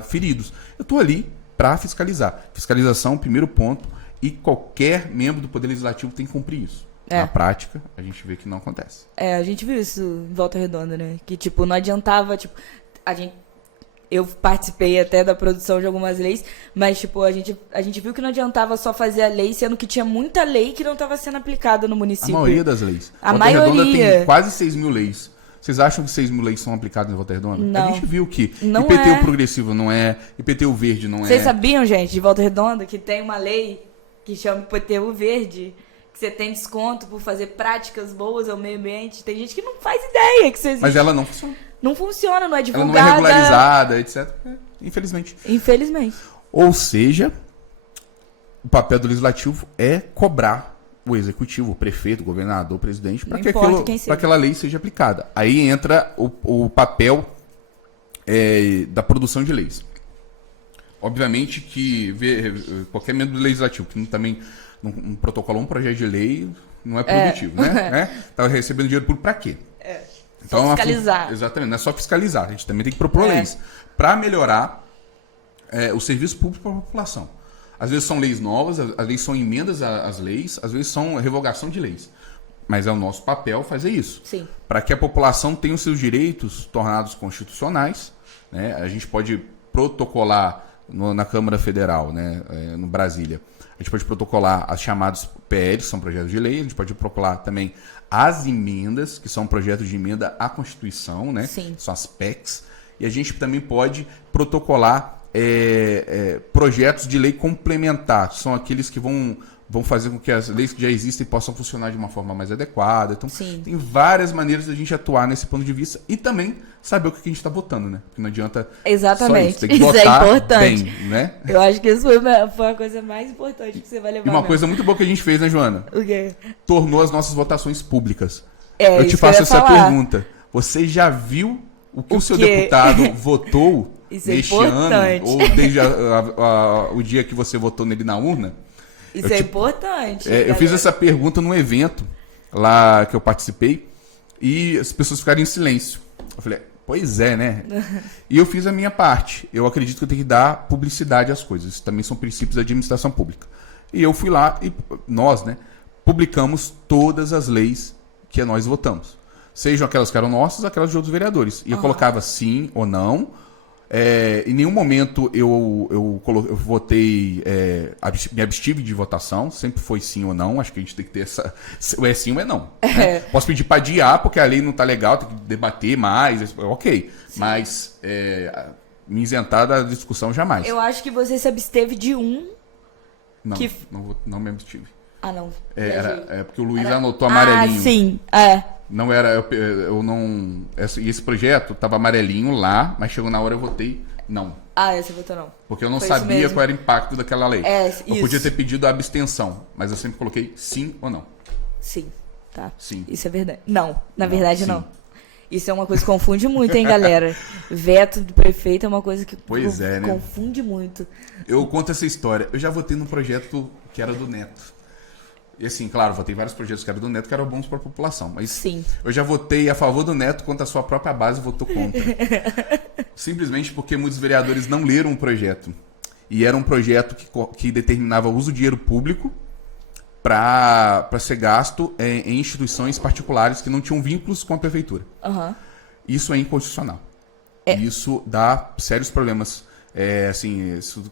Feridos. Eu estou ali para fiscalizar. Fiscalização, primeiro ponto, e qualquer membro do Poder Legislativo tem que cumprir isso. Na prática, a gente vê que não acontece. A gente viu isso em Volta Redonda, né? Que, não adiantava, eu participei até da produção de algumas leis, mas, a gente viu que não adiantava só fazer a lei, sendo que tinha muita lei que não estava sendo aplicada no município. A maioria das leis. Volta Redonda tem quase 6.000 leis. Vocês acham que 6.000 leis são aplicadas em Volta Redonda? Não. A gente viu que não IPTU progressivo não é, IPTU verde não é. Vocês sabiam, gente, de Volta Redonda, que tem uma lei que chama IPTU verde, que você tem desconto por fazer práticas boas ao meio ambiente? Tem gente que não faz ideia que isso existe. Mas ela não funciona. Não funciona, não é divulgada. Ela não é regularizada, etc. Infelizmente. Infelizmente. Ou seja, o papel do legislativo é cobrar o executivo, o prefeito, o governador, o presidente, para Não que importa quem seja. aquela lei seja aplicada. Aí entra o papel da produção de leis. Obviamente que qualquer membro do legislativo que também não protocolou um projeto de lei não é produtivo, né? Tá recebendo dinheiro público para quê? Então, só fiscalizar. Exatamente, não é só fiscalizar, a gente também tem que propor leis para melhorar o serviço público para a população. Às vezes são leis novas, às vezes são emendas às leis, às vezes são revogação de leis. Mas é o nosso papel fazer isso. Sim. Para que a população tenha os seus direitos tornados constitucionais, né? A gente pode protocolar na Câmara Federal, né? No Brasília. A gente pode protocolar as chamadas PLs, que são projetos de lei. A gente pode protocolar também as emendas, que são projetos de emenda à Constituição, né? Sim. São as PECs. E a gente também pode protocolar projetos de lei complementar, que são aqueles que vão fazer com que as leis que já existem possam funcionar de uma forma mais adequada. Então, tem várias maneiras de a gente atuar nesse ponto de vista e também saber o que a gente está votando, né? Porque não adianta Exatamente. só isso, tem que Isso votar é importante. bem, né? Eu acho que isso foi a coisa mais importante que você vai levar. E uma coisa muito boa que a gente fez, né, Joana? O quê? Tornou as nossas votações públicas. Eu te faço essa pergunta. Você já viu o que o seu deputado votou neste ano? Ou desde o dia que você votou nele na urna? Isso é importante. Eu fiz essa pergunta num evento lá que eu participei e as pessoas ficaram em silêncio. Eu falei, pois é, né? E eu fiz a minha parte. Eu acredito que eu tenho que dar publicidade às coisas. Isso também são princípios da administração pública. E eu fui lá e nós, né, publicamos todas as leis que nós votamos. Sejam aquelas que eram nossas, aquelas de outros vereadores. E eu colocava sim ou não. Em nenhum momento eu votei, me abstive de votação, sempre foi sim ou não. Acho que a gente tem que ter ou é sim ou é não. Né? Posso pedir para adiar, porque a lei não está legal, tem que debater mais, ok. Sim. Mas me isentar da discussão jamais. Eu acho que você se absteve de Não, não me abstive. Ah, não. Porque o Luiz anotou amarelinho. Ah, sim, Não era, eu não. Esse projeto estava amarelinho lá, mas chegou na hora eu votei não. Você votou não. Porque eu não sabia qual era o impacto daquela lei. Eu podia ter pedido a abstenção, mas eu sempre coloquei sim ou não. Sim, tá. Sim. Isso é verdade. Não, na verdade sim. não. Isso é uma coisa que confunde muito, hein, galera? Veto do prefeito é uma coisa que confunde muito. Eu conto essa história. Eu já votei num projeto que era do Neto. E assim, claro, votei vários projetos que eram do Neto que eram bons para a população. Mas sim. Eu já votei a favor do Neto quanto a sua própria base votou contra. Simplesmente porque muitos vereadores não leram o projeto. E era um projeto que determinava o uso de dinheiro público para ser gasto em instituições particulares que não tinham vínculos com a prefeitura. Isso é inconstitucional. E isso dá sérios problemas.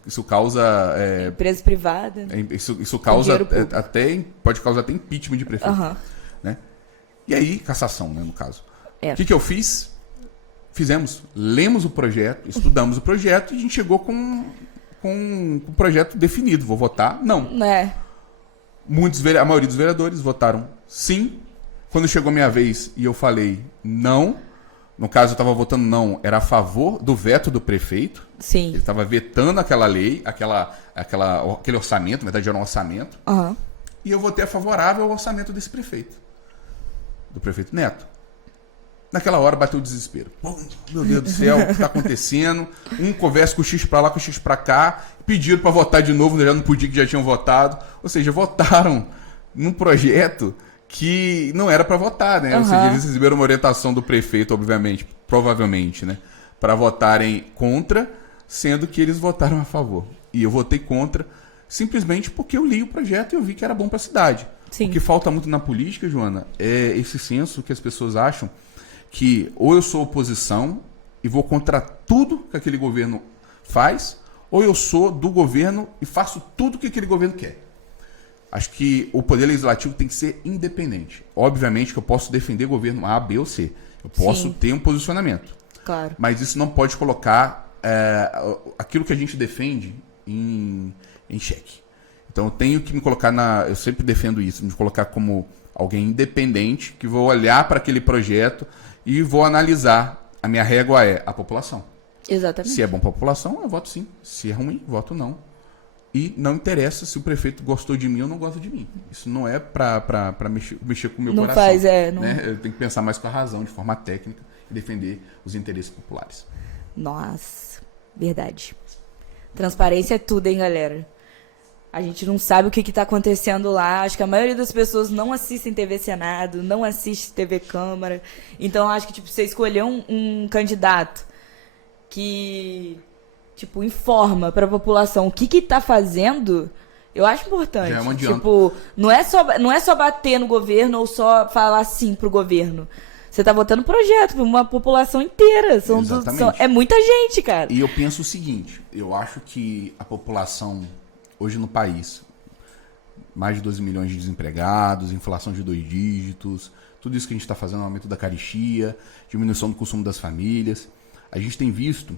Isso causa... empresa privada. Isso causa pode causar até impeachment de prefeito. Né? E aí, cassação, né, no caso. O que eu fiz? Lemos o projeto, estudamos o projeto e a gente chegou com o projeto definido. Vou votar? Não. A maioria dos vereadores votaram sim. Quando chegou a minha vez e eu falei não, no caso eu estava votando não, era a favor do veto do prefeito. Sim. Ele estava vetando aquela lei, aquele orçamento, na verdade era um orçamento. E eu votei favorável ao orçamento desse prefeito. Do prefeito Neto. Naquela hora bateu o desespero. Meu Deus do céu, o que está acontecendo? Conversa com o X para lá, com o X para cá. Pediram para votar de novo, já não podia, que já tinham votado. Ou seja, votaram num projeto que não era para votar, né? Ou seja, eles receberam uma orientação do prefeito, obviamente, provavelmente, né? Para votarem contra, sendo que eles votaram a favor. E eu votei contra simplesmente porque eu li o projeto e eu vi que era bom para a cidade. Sim. O que falta muito na política, Joana, é esse senso que as pessoas acham que ou eu sou oposição e vou contra tudo que aquele governo faz, ou eu sou do governo e faço tudo que aquele governo quer. Acho que o poder legislativo tem que ser independente. Obviamente que eu posso defender governo A, B ou C. Eu posso ter um posicionamento. Claro. Mas isso não pode colocar aquilo que a gente defende em xeque. Então eu tenho que me colocar eu sempre defendo isso, me colocar como alguém independente, que vou olhar para aquele projeto e vou analisar. A minha régua é a população. Exatamente. Se é bom para a população, eu voto sim. Se é ruim, voto não. e não interessa se o prefeito gostou de mim ou não gosta de mim. Isso não é para mexer com o meu Não coração. faz, não... Né? Eu tenho que pensar mais com a razão, de forma técnica, e defender os interesses populares. Nossa, verdade. Transparência é tudo, hein, galera? A gente não sabe o que está acontecendo lá. Acho que a maioria das pessoas não assistem TV Senado, não assiste TV Câmara. Então, acho que tipo, você escolher um candidato que tipo, informa para a população o que está fazendo, eu acho importante. Já é uma adianta. Tipo, não é só bater no governo ou só falar sim pro governo. Você tá votando projeto para uma população inteira. É muita gente, cara. E eu penso o seguinte, eu acho que a população hoje no país, mais de 12 milhões de desempregados, inflação de 2 dígitos, tudo isso que a gente está fazendo, aumento da carestia, diminuição do consumo das famílias, a gente tem visto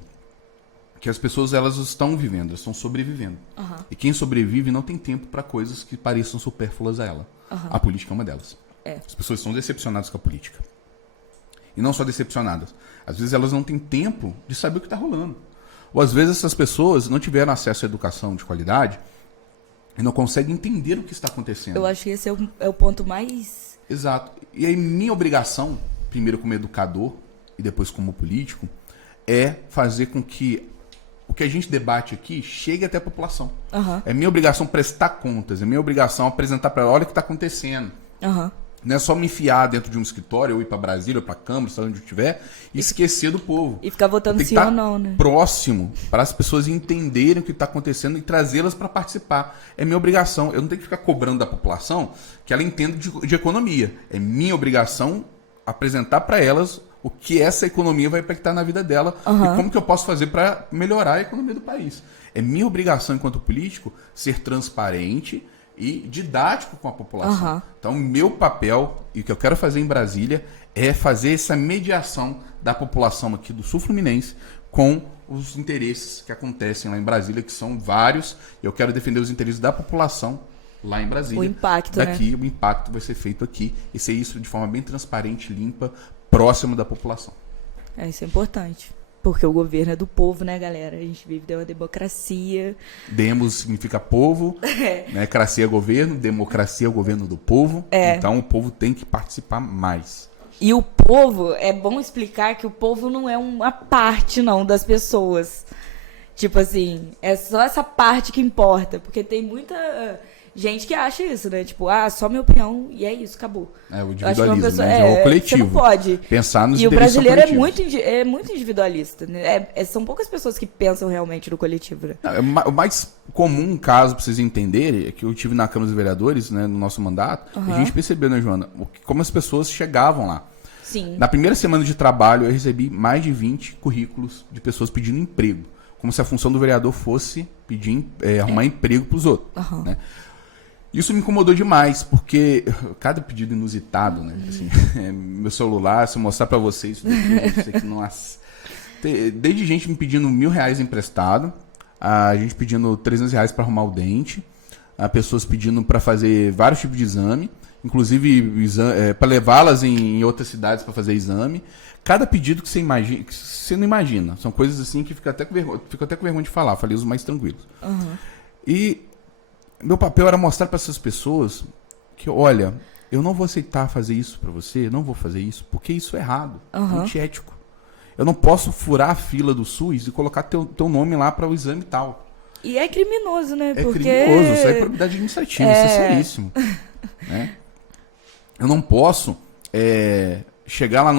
que as pessoas elas estão vivendo, elas estão sobrevivendo. Uhum. E quem sobrevive não tem tempo para coisas que pareçam supérfluas a ela. Uhum. A política é uma delas. As pessoas estão decepcionadas com a política. E não só decepcionadas. Às vezes elas não têm tempo de saber o que está rolando. Ou às vezes essas pessoas não tiveram acesso à educação de qualidade e não conseguem entender o que está acontecendo. Eu acho que esse é o ponto mais... Exato. E aí minha obrigação, primeiro como educador e depois como político, é fazer com que o que a gente debate aqui chegue até a população. Uhum. É minha obrigação prestar contas, é minha obrigação apresentar para ela, olha o que está acontecendo. Uhum. Não é só me enfiar dentro de um escritório, ou ir para Brasília, ou para a Câmara, sei onde eu estiver, e esquecer do povo. E ficar votando sim ou não, né? Próximo, para as pessoas entenderem o que está acontecendo e trazê-las para participar. É minha obrigação. Eu não tenho que ficar cobrando da população que ela entenda de economia. É minha obrigação apresentar para elas o que essa economia vai impactar na vida dela e como que eu posso fazer para melhorar a economia do país. É minha obrigação, enquanto político, ser transparente e didático com a população. Então, meu papel, e o que eu quero fazer em Brasília, é fazer essa mediação da população aqui do Sul Fluminense com os interesses que acontecem lá em Brasília, que são vários. Eu quero defender os interesses da população lá em Brasília. O impacto, daqui, o impacto vai ser feito aqui. E ser isso de forma bem transparente, limpa, próximo da população. Isso é importante. Porque o governo é do povo, né, galera? A gente vive de uma democracia. Demos significa povo, né? Cracia é governo, democracia é o governo do povo. Então o povo tem que participar mais. E o povo, é bom explicar que o povo não é uma parte, não, das pessoas. Tipo assim, é só essa parte que importa. Porque tem muita gente que acha isso, né? Tipo, só minha opinião e é isso, acabou. É o individualismo, pessoa, né? É o coletivo. Você não pode. Pensar nos interesses. E o brasileiro é muito individualista, né? São poucas pessoas que pensam realmente no coletivo, né? O mais comum caso, pra vocês entenderem, é que eu tive na Câmara dos Vereadores, né, no nosso mandato, a gente percebeu, né, Joana, como as pessoas chegavam lá. Sim. Na primeira semana de trabalho, eu recebi mais de 20 currículos de pessoas pedindo emprego. Como se a função do vereador fosse pedir, arrumar emprego pros outros, né? Isso me incomodou demais, porque cada pedido inusitado, né? Assim, meu celular, se eu mostrar pra vocês, isso daqui, nossa. Desde gente me pedindo R$1.000 emprestado, a gente pedindo R$300 para arrumar o dente, a pessoas pedindo para fazer vários tipos de exame, inclusive para levá-las em outras cidades para fazer exame. Cada pedido que você imagina, que você não imagina, são coisas assim que fico até com vergonha de falar, falei os mais tranquilos. E meu papel era mostrar para essas pessoas que, olha, eu não vou aceitar fazer isso para você, não vou fazer isso, porque isso é errado, é antiético. Eu não posso furar a fila do SUS e colocar teu nome lá para o exame tal. E é criminoso, né? Porque criminoso, isso é probidade administrativa, isso é seríssimo. Né? Eu não posso chegar lá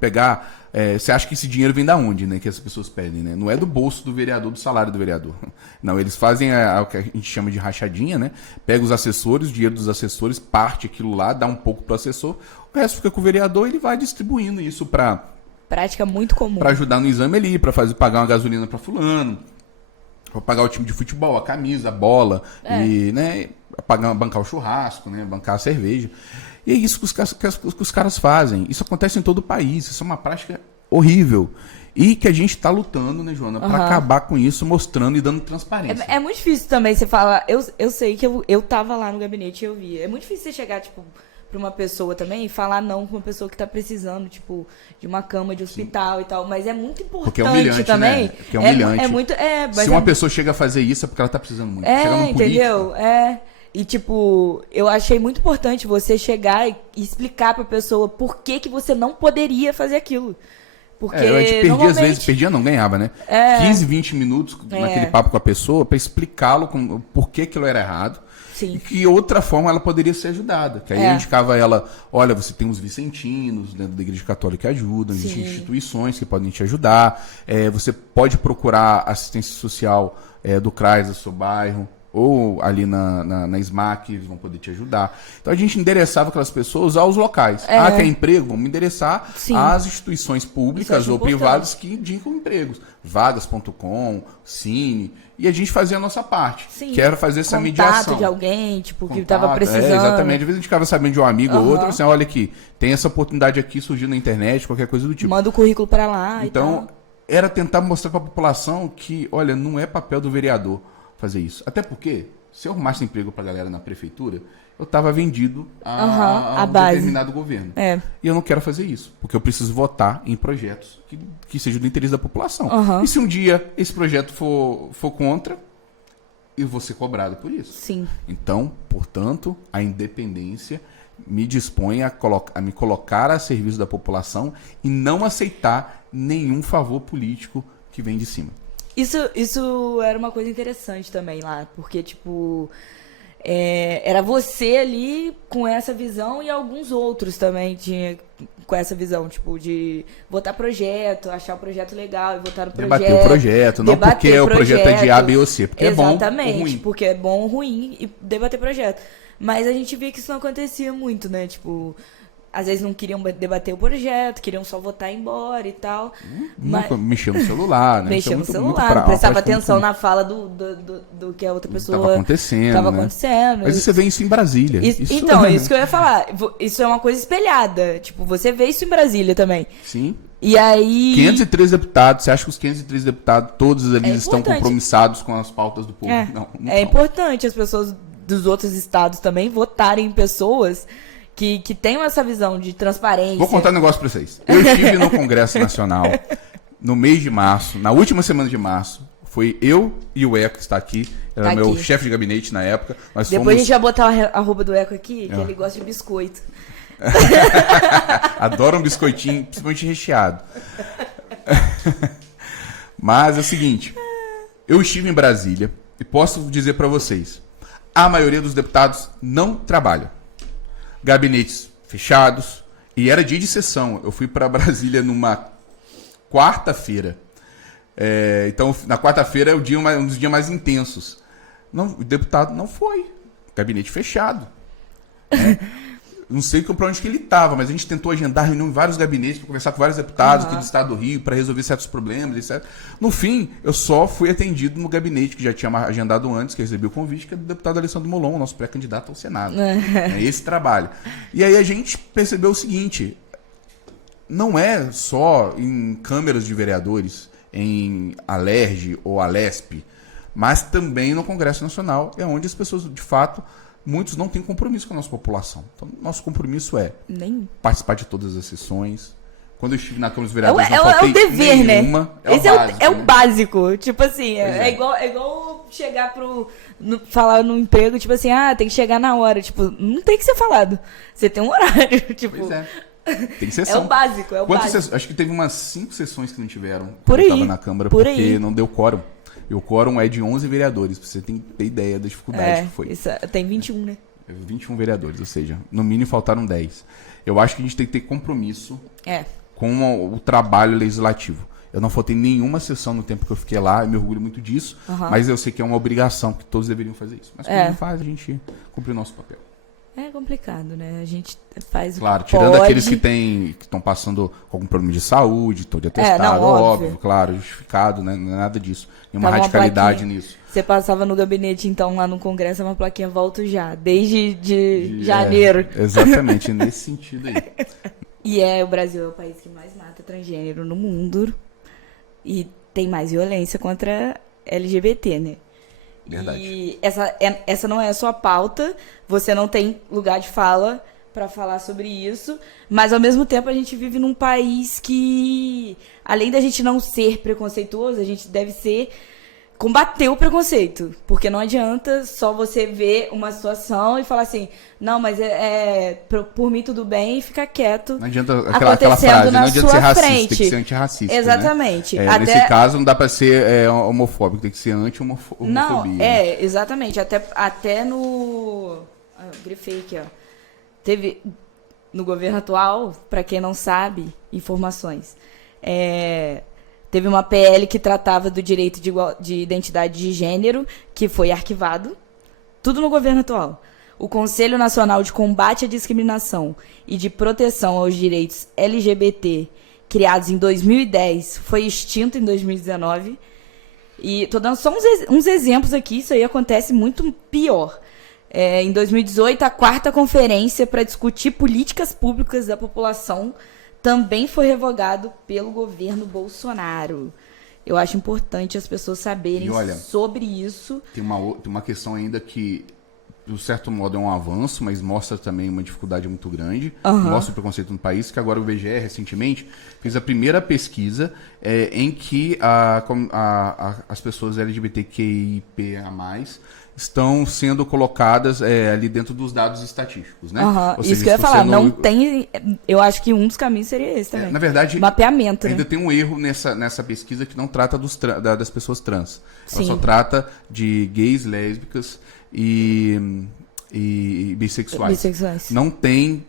pegar... você acha que esse dinheiro vem da onde, né? Que as pessoas pedem, né? Não é do bolso do vereador, do salário do vereador. Não, eles fazem o que a gente chama de rachadinha, né? Pega os assessores, o dinheiro dos assessores, parte aquilo lá, dá um pouco pro assessor, o resto fica com o vereador e ele vai distribuindo isso para... Prática muito comum. Para ajudar no exame ali, para pagar uma gasolina para fulano, para pagar o time de futebol, a camisa, a bola, e, né, bancar o churrasco, né? Bancar a cerveja. E é isso que os caras fazem. Isso acontece em todo o país. Isso é uma prática horrível. E que a gente está lutando, né, Joana, para acabar com isso, mostrando e dando transparência. É muito difícil também você falar... Eu sei que eu tava lá no gabinete e eu vi. É muito difícil você chegar, tipo, pra uma pessoa também e falar não pra uma pessoa que tá precisando, tipo, de uma cama de hospital e tal. Mas é muito importante Porque é humilhante, também. né? Porque é humilhante. É muito. Mas se uma pessoa chega a fazer isso, é porque ela tá precisando muito. Chega num entendeu? E, tipo, eu achei muito importante você chegar e explicar pra pessoa por que você não poderia fazer aquilo. Porque a gente perdia às vezes, não, ganhava, né? 15, 20 minutos naquele papo com a pessoa pra explicá-lo por que aquilo era errado. Sim. E que outra forma ela poderia ser ajudada. Que aí eu indicava ela, olha, você tem os vicentinos dentro da Igreja Católica que ajudam, existem instituições que podem te ajudar, você pode procurar assistência social do CRAS do seu bairro, ou ali na SMAC, eles vão poder te ajudar. Então a gente endereçava aquelas pessoas aos locais. Quer emprego? Vamos endereçar às instituições públicas ou privadas que indicam empregos. Vagas.com, Cine. E a gente fazia a nossa parte. Sim. Que era fazer essa mediação. Contato de alguém, tipo, que tava precisando. Exatamente. Às vezes a gente ficava sabendo de um amigo ou outro, assim, olha aqui, tem essa oportunidade aqui surgindo na internet, qualquer coisa do tipo. Manda o currículo para lá então, e tal. era tentar mostrar para a população que, olha, não é papel do vereador fazer isso. Até porque, se eu arrumasse emprego pra galera na prefeitura, eu estava vendido a um determinado governo. E eu não quero fazer isso, porque eu preciso votar em projetos que sejam do interesse da população. E se um dia esse projeto for contra, eu vou ser cobrado por isso. Sim. Então, portanto, a independência me dispõe a me colocar a serviço da população e não aceitar nenhum favor político que vem de cima. Isso era uma coisa interessante também lá, porque, tipo, era você ali com essa visão e alguns outros também tinha com essa visão, tipo, de votar projeto, achar o projeto legal e votar no projeto. Debater o projeto, não porque o projeto é de A, B ou C, porque exatamente, é bom ou ruim. Porque é bom ou ruim e debater projeto. Mas a gente via que isso não acontecia muito, né? Tipo, às vezes não queriam debater o projeto, queriam só votar e ir embora e tal. Mexer no celular, né? Mexer no celular, não prestava atenção na fala do que a outra pessoa estava acontecendo. Mas você vê isso em Brasília. Então, é isso que eu ia falar. Isso é uma coisa espelhada. Tipo, você vê isso em Brasília também. Sim. E aí... 503 deputados, você acha que os 503 deputados, todos eles estão compromissados com as pautas do povo? Não é importante as pessoas dos outros estados também votarem em pessoas que tenham essa visão de transparência. Vou contar um negócio pra vocês. Eu estive no Congresso Nacional no mês de março, na última semana de março. Foi eu e o Eco, que está aqui. Era meu chefe de gabinete na época. Depois a gente vai botar a arroba do Eco aqui, que ele gosta de biscoito. Adoro um biscoitinho, principalmente recheado. Mas é o seguinte, eu estive em Brasília e posso dizer para vocês, a maioria dos deputados não trabalha. Gabinetes fechados, e era dia de sessão. Eu fui para Brasília numa quarta-feira. Então, na quarta-feira é um dos dias mais intensos. O deputado não foi. Gabinete fechado. Não sei para onde que ele estava, mas a gente tentou agendar reunião em vários gabinetes para conversar com vários deputados aqui do estado do Rio para resolver certos problemas, etc. No fim, eu só fui atendido no gabinete que já tinha agendado antes, que recebi o convite, que é do deputado Alessandro Molon, nosso pré-candidato ao Senado. É esse trabalho. E aí a gente percebeu o seguinte, não é só em câmeras de vereadores, em Alerj ou Alesp, mas também no Congresso Nacional, é onde as pessoas, de fato... Muitos não têm compromisso com a nossa população. Então, nosso compromisso é participar de todas as sessões. Quando eu estive na Câmara dos Vereadores, não faltei o dever, nenhuma. Né? Esse é o básico. Tipo assim, é igual chegar falar no emprego, tipo assim, tem que chegar na hora. Tipo, não tem que ser falado. Você tem um horário. Tipo, pois é. Tem sessão. É o básico, básico. Acho que teve umas 5 sessões que não tiveram. Por aí. Eu estava na Câmara, porque não deu quórum. E o quórum é de 11 vereadores, pra você ter ideia da dificuldade que foi. Tem 21, né? 21 vereadores, ou seja, no mínimo faltaram 10. Eu acho que a gente tem que ter compromisso com o trabalho legislativo. Eu não faltei nenhuma sessão no tempo que eu fiquei lá, eu me orgulho muito disso, mas eu sei que é uma obrigação, que todos deveriam fazer isso. Mas quando não faz, a gente cumpre o nosso papel. É complicado, né? A gente faz claro, tirando aqueles que estão passando com algum problema de saúde, estão de atestado, óbvio, claro, justificado, né? Não é nada disso. Nenhuma radicalidade nisso. Você passava no gabinete, então, lá no Congresso, uma plaquinha volto já, desde janeiro. Exatamente, nesse sentido aí. E o Brasil é o país que mais mata transgênero no mundo e tem mais violência contra LGBT, né? Verdade. E essa não é a sua pauta, você não tem lugar de fala, para falar sobre isso, mas ao mesmo tempo a gente vive num país que, além da gente não ser preconceituoso, a gente deve combater o preconceito, porque não adianta só você ver uma situação e falar assim, não, mas por mim tudo bem, e ficar quieto. Não adianta aquela frase, não adianta ser racista, tem que ser antirracista. Exatamente. Né? Nesse caso não dá para ser homofóbico, tem que ser anti-homofobia. Não, exatamente. Até no... eu grifei aqui, ó. Teve no governo atual, para quem não sabe, informações. Teve uma PL que tratava do direito de identidade de gênero, que foi arquivado. Tudo no governo atual. O Conselho Nacional de Combate à Discriminação e de Proteção aos Direitos LGBT, criados em 2010, foi extinto em 2019. E tô dando só uns exemplos aqui, isso aí acontece muito pior. Em 2018, a 4ª Conferência para discutir políticas públicas da população também foi revogado pelo governo Bolsonaro. Eu acho importante as pessoas saberem sobre isso. Tem uma questão ainda que, de certo modo, é um avanço, mas mostra também uma dificuldade muito grande. Mostra o preconceito no país, que agora o IBGE, recentemente, fez a primeira pesquisa em que as pessoas LGBTQIA+, estão sendo colocadas ali dentro dos dados estatísticos, né? Ou seja, isso que eu ia falar, não tem... Eu acho que um dos caminhos seria esse também. Na verdade, mapeamento, ainda né? tem um erro nessa pesquisa que não trata das pessoas trans. Sim. Ela só trata de gays, lésbicas e bissexuais. Não tem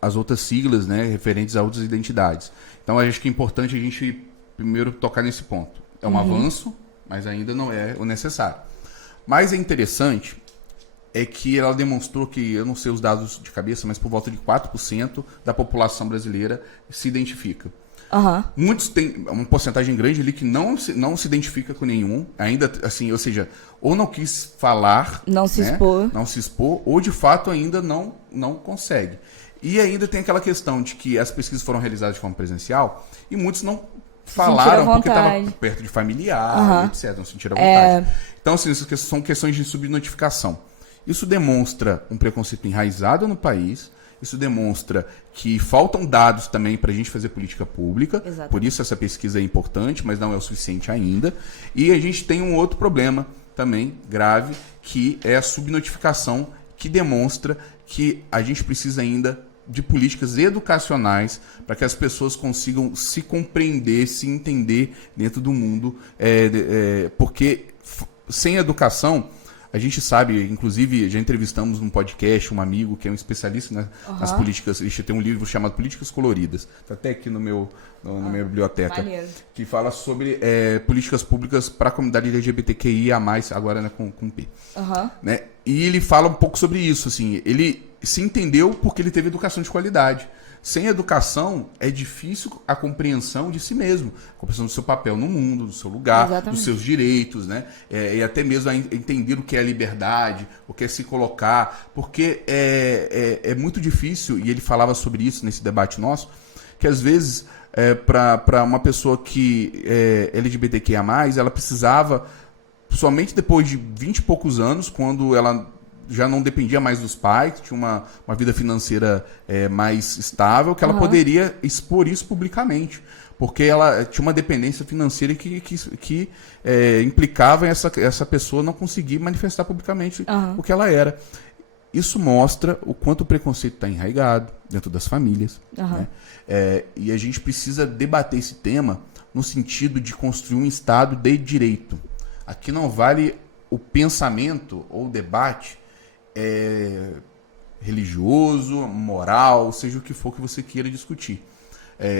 as outras siglas, né, referentes a outras identidades. Então, eu acho que é importante a gente primeiro tocar nesse ponto. É um avanço, mas ainda não é o necessário. Mas é interessante que ela demonstrou que, eu não sei os dados de cabeça, mas por volta de 4% da população brasileira se identifica. Muitos têm uma porcentagem grande ali que não se identifica com nenhum, ainda assim, ou seja, ou não quis falar, não se expor, ou de fato ainda não consegue. E ainda tem aquela questão de que as pesquisas foram realizadas de forma presencial e muitos não falaram porque estavam perto de familiar, etc. Não sentiram vontade. Então, assim, essas são questões de subnotificação. Isso demonstra um preconceito enraizado no país. Isso demonstra que faltam dados também para a gente fazer política pública. Exatamente. Por isso essa pesquisa é importante, mas não é o suficiente ainda. E a gente tem um outro problema também grave, que é a subnotificação, que demonstra que a gente precisa ainda de políticas educacionais para que as pessoas consigam se compreender, se entender dentro do mundo, porque sem educação, a gente sabe, inclusive já entrevistamos num podcast um amigo que é um especialista nas políticas, ele tem um livro chamado Políticas Coloridas, está até aqui na minha biblioteca, que fala sobre políticas públicas para a comunidade LGBTQIA+, agora, né, com P. Né? E ele fala um pouco sobre isso, assim, ele se entendeu porque ele teve educação de qualidade. Sem educação, é difícil a compreensão de si mesmo, a compreensão do seu papel no mundo, do seu lugar, Exatamente. Dos seus direitos, né? E até mesmo a entender o que é liberdade, o que é se colocar, porque é muito difícil, e ele falava sobre isso nesse debate nosso, que às vezes, para uma pessoa que é LGBTQIA+, ela precisava, somente depois de 20 e poucos anos, quando ela já não dependia mais dos pais, tinha uma vida financeira mais estável, que ela poderia expor isso publicamente. Porque ela tinha uma dependência financeira que implicava em essa pessoa não conseguir manifestar publicamente o que ela era. Isso mostra o quanto o preconceito está enraizado dentro das famílias. Né? E a gente precisa debater esse tema no sentido de construir um Estado de direito. Aqui não vale o pensamento ou o debate religioso, moral, seja o que for que você queira discutir.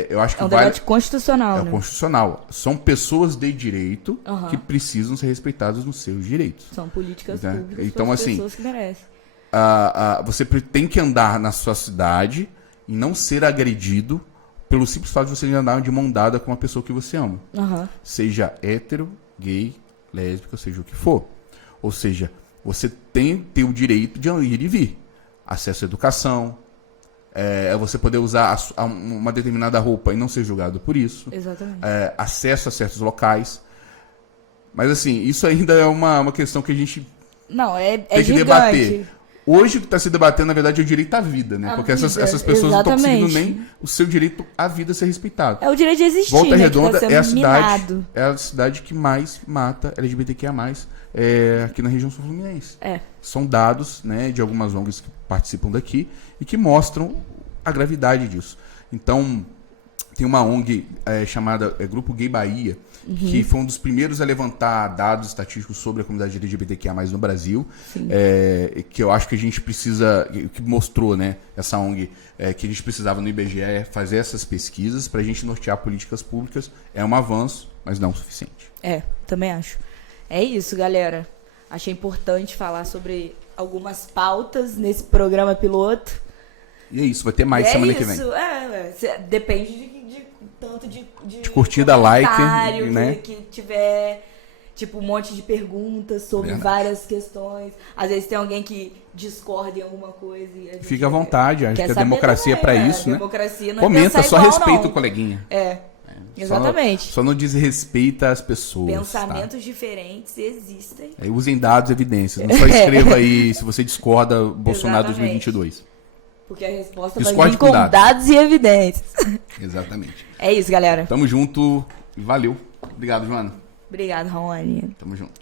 Eu acho que um debate constitucional. É constitucional. São pessoas de direito que precisam ser respeitadas nos seus direitos. São políticas públicas então, para as assim, pessoas que merecem. Você tem que andar na sua cidade e não ser agredido pelo simples fato de você andar de mão dada com uma pessoa que você ama. Seja hétero, gay, lésbica, seja o que for. Ou seja, você tem que ter o direito de ir e vir. Acesso à educação, você poder usar uma determinada roupa e não ser julgado por isso. Exatamente. Acesso a certos locais. Mas assim, isso ainda é uma questão que a gente tem que debater. Hoje o que está se debatendo, na verdade, é o direito à vida, né? A Porque vida, essas pessoas não estão exatamente. conseguindo nem o seu direito à vida ser respeitado. É o direito de existir, Volta né, Redonda que tá é sendo minado. a cidade que mais mata LGBTQIA+, aqui na região sul-fluminense. São dados, né, de algumas ONGs que participam daqui e que mostram a gravidade disso. Então, tem uma ONG chamada Grupo Gay Bahia, que foi um dos primeiros a levantar dados estatísticos sobre a comunidade LGBTQIA+, no Brasil, que eu acho que a gente precisa, que mostrou, né, essa ONG, que a gente precisava no IBGE fazer essas pesquisas para a gente nortear políticas públicas. É um avanço, mas não o suficiente. Também acho. É isso, galera. Achei importante falar sobre algumas pautas nesse programa piloto. E é isso, vai ter mais semana que vem. Depende de tanto de curtida, like, né? Que tiver, tipo, um monte de perguntas sobre várias questões. Às vezes tem alguém que discorda em alguma coisa. E fica à vontade, acho que a democracia também, é pra isso, né? Democracia não comenta, só igual, respeita não. o coleguinha. Exatamente. Só não desrespeita as pessoas. Pensamentos diferentes existem. Usem dados, evidências. Não só escreva aí se você discorda Bolsonaro 2022. Porque a resposta Discorde vai vir com dados e evidências. Exatamente. É isso, galera. Tamo junto e valeu. Obrigado, Joana. Obrigado, Raoni. Tamo junto.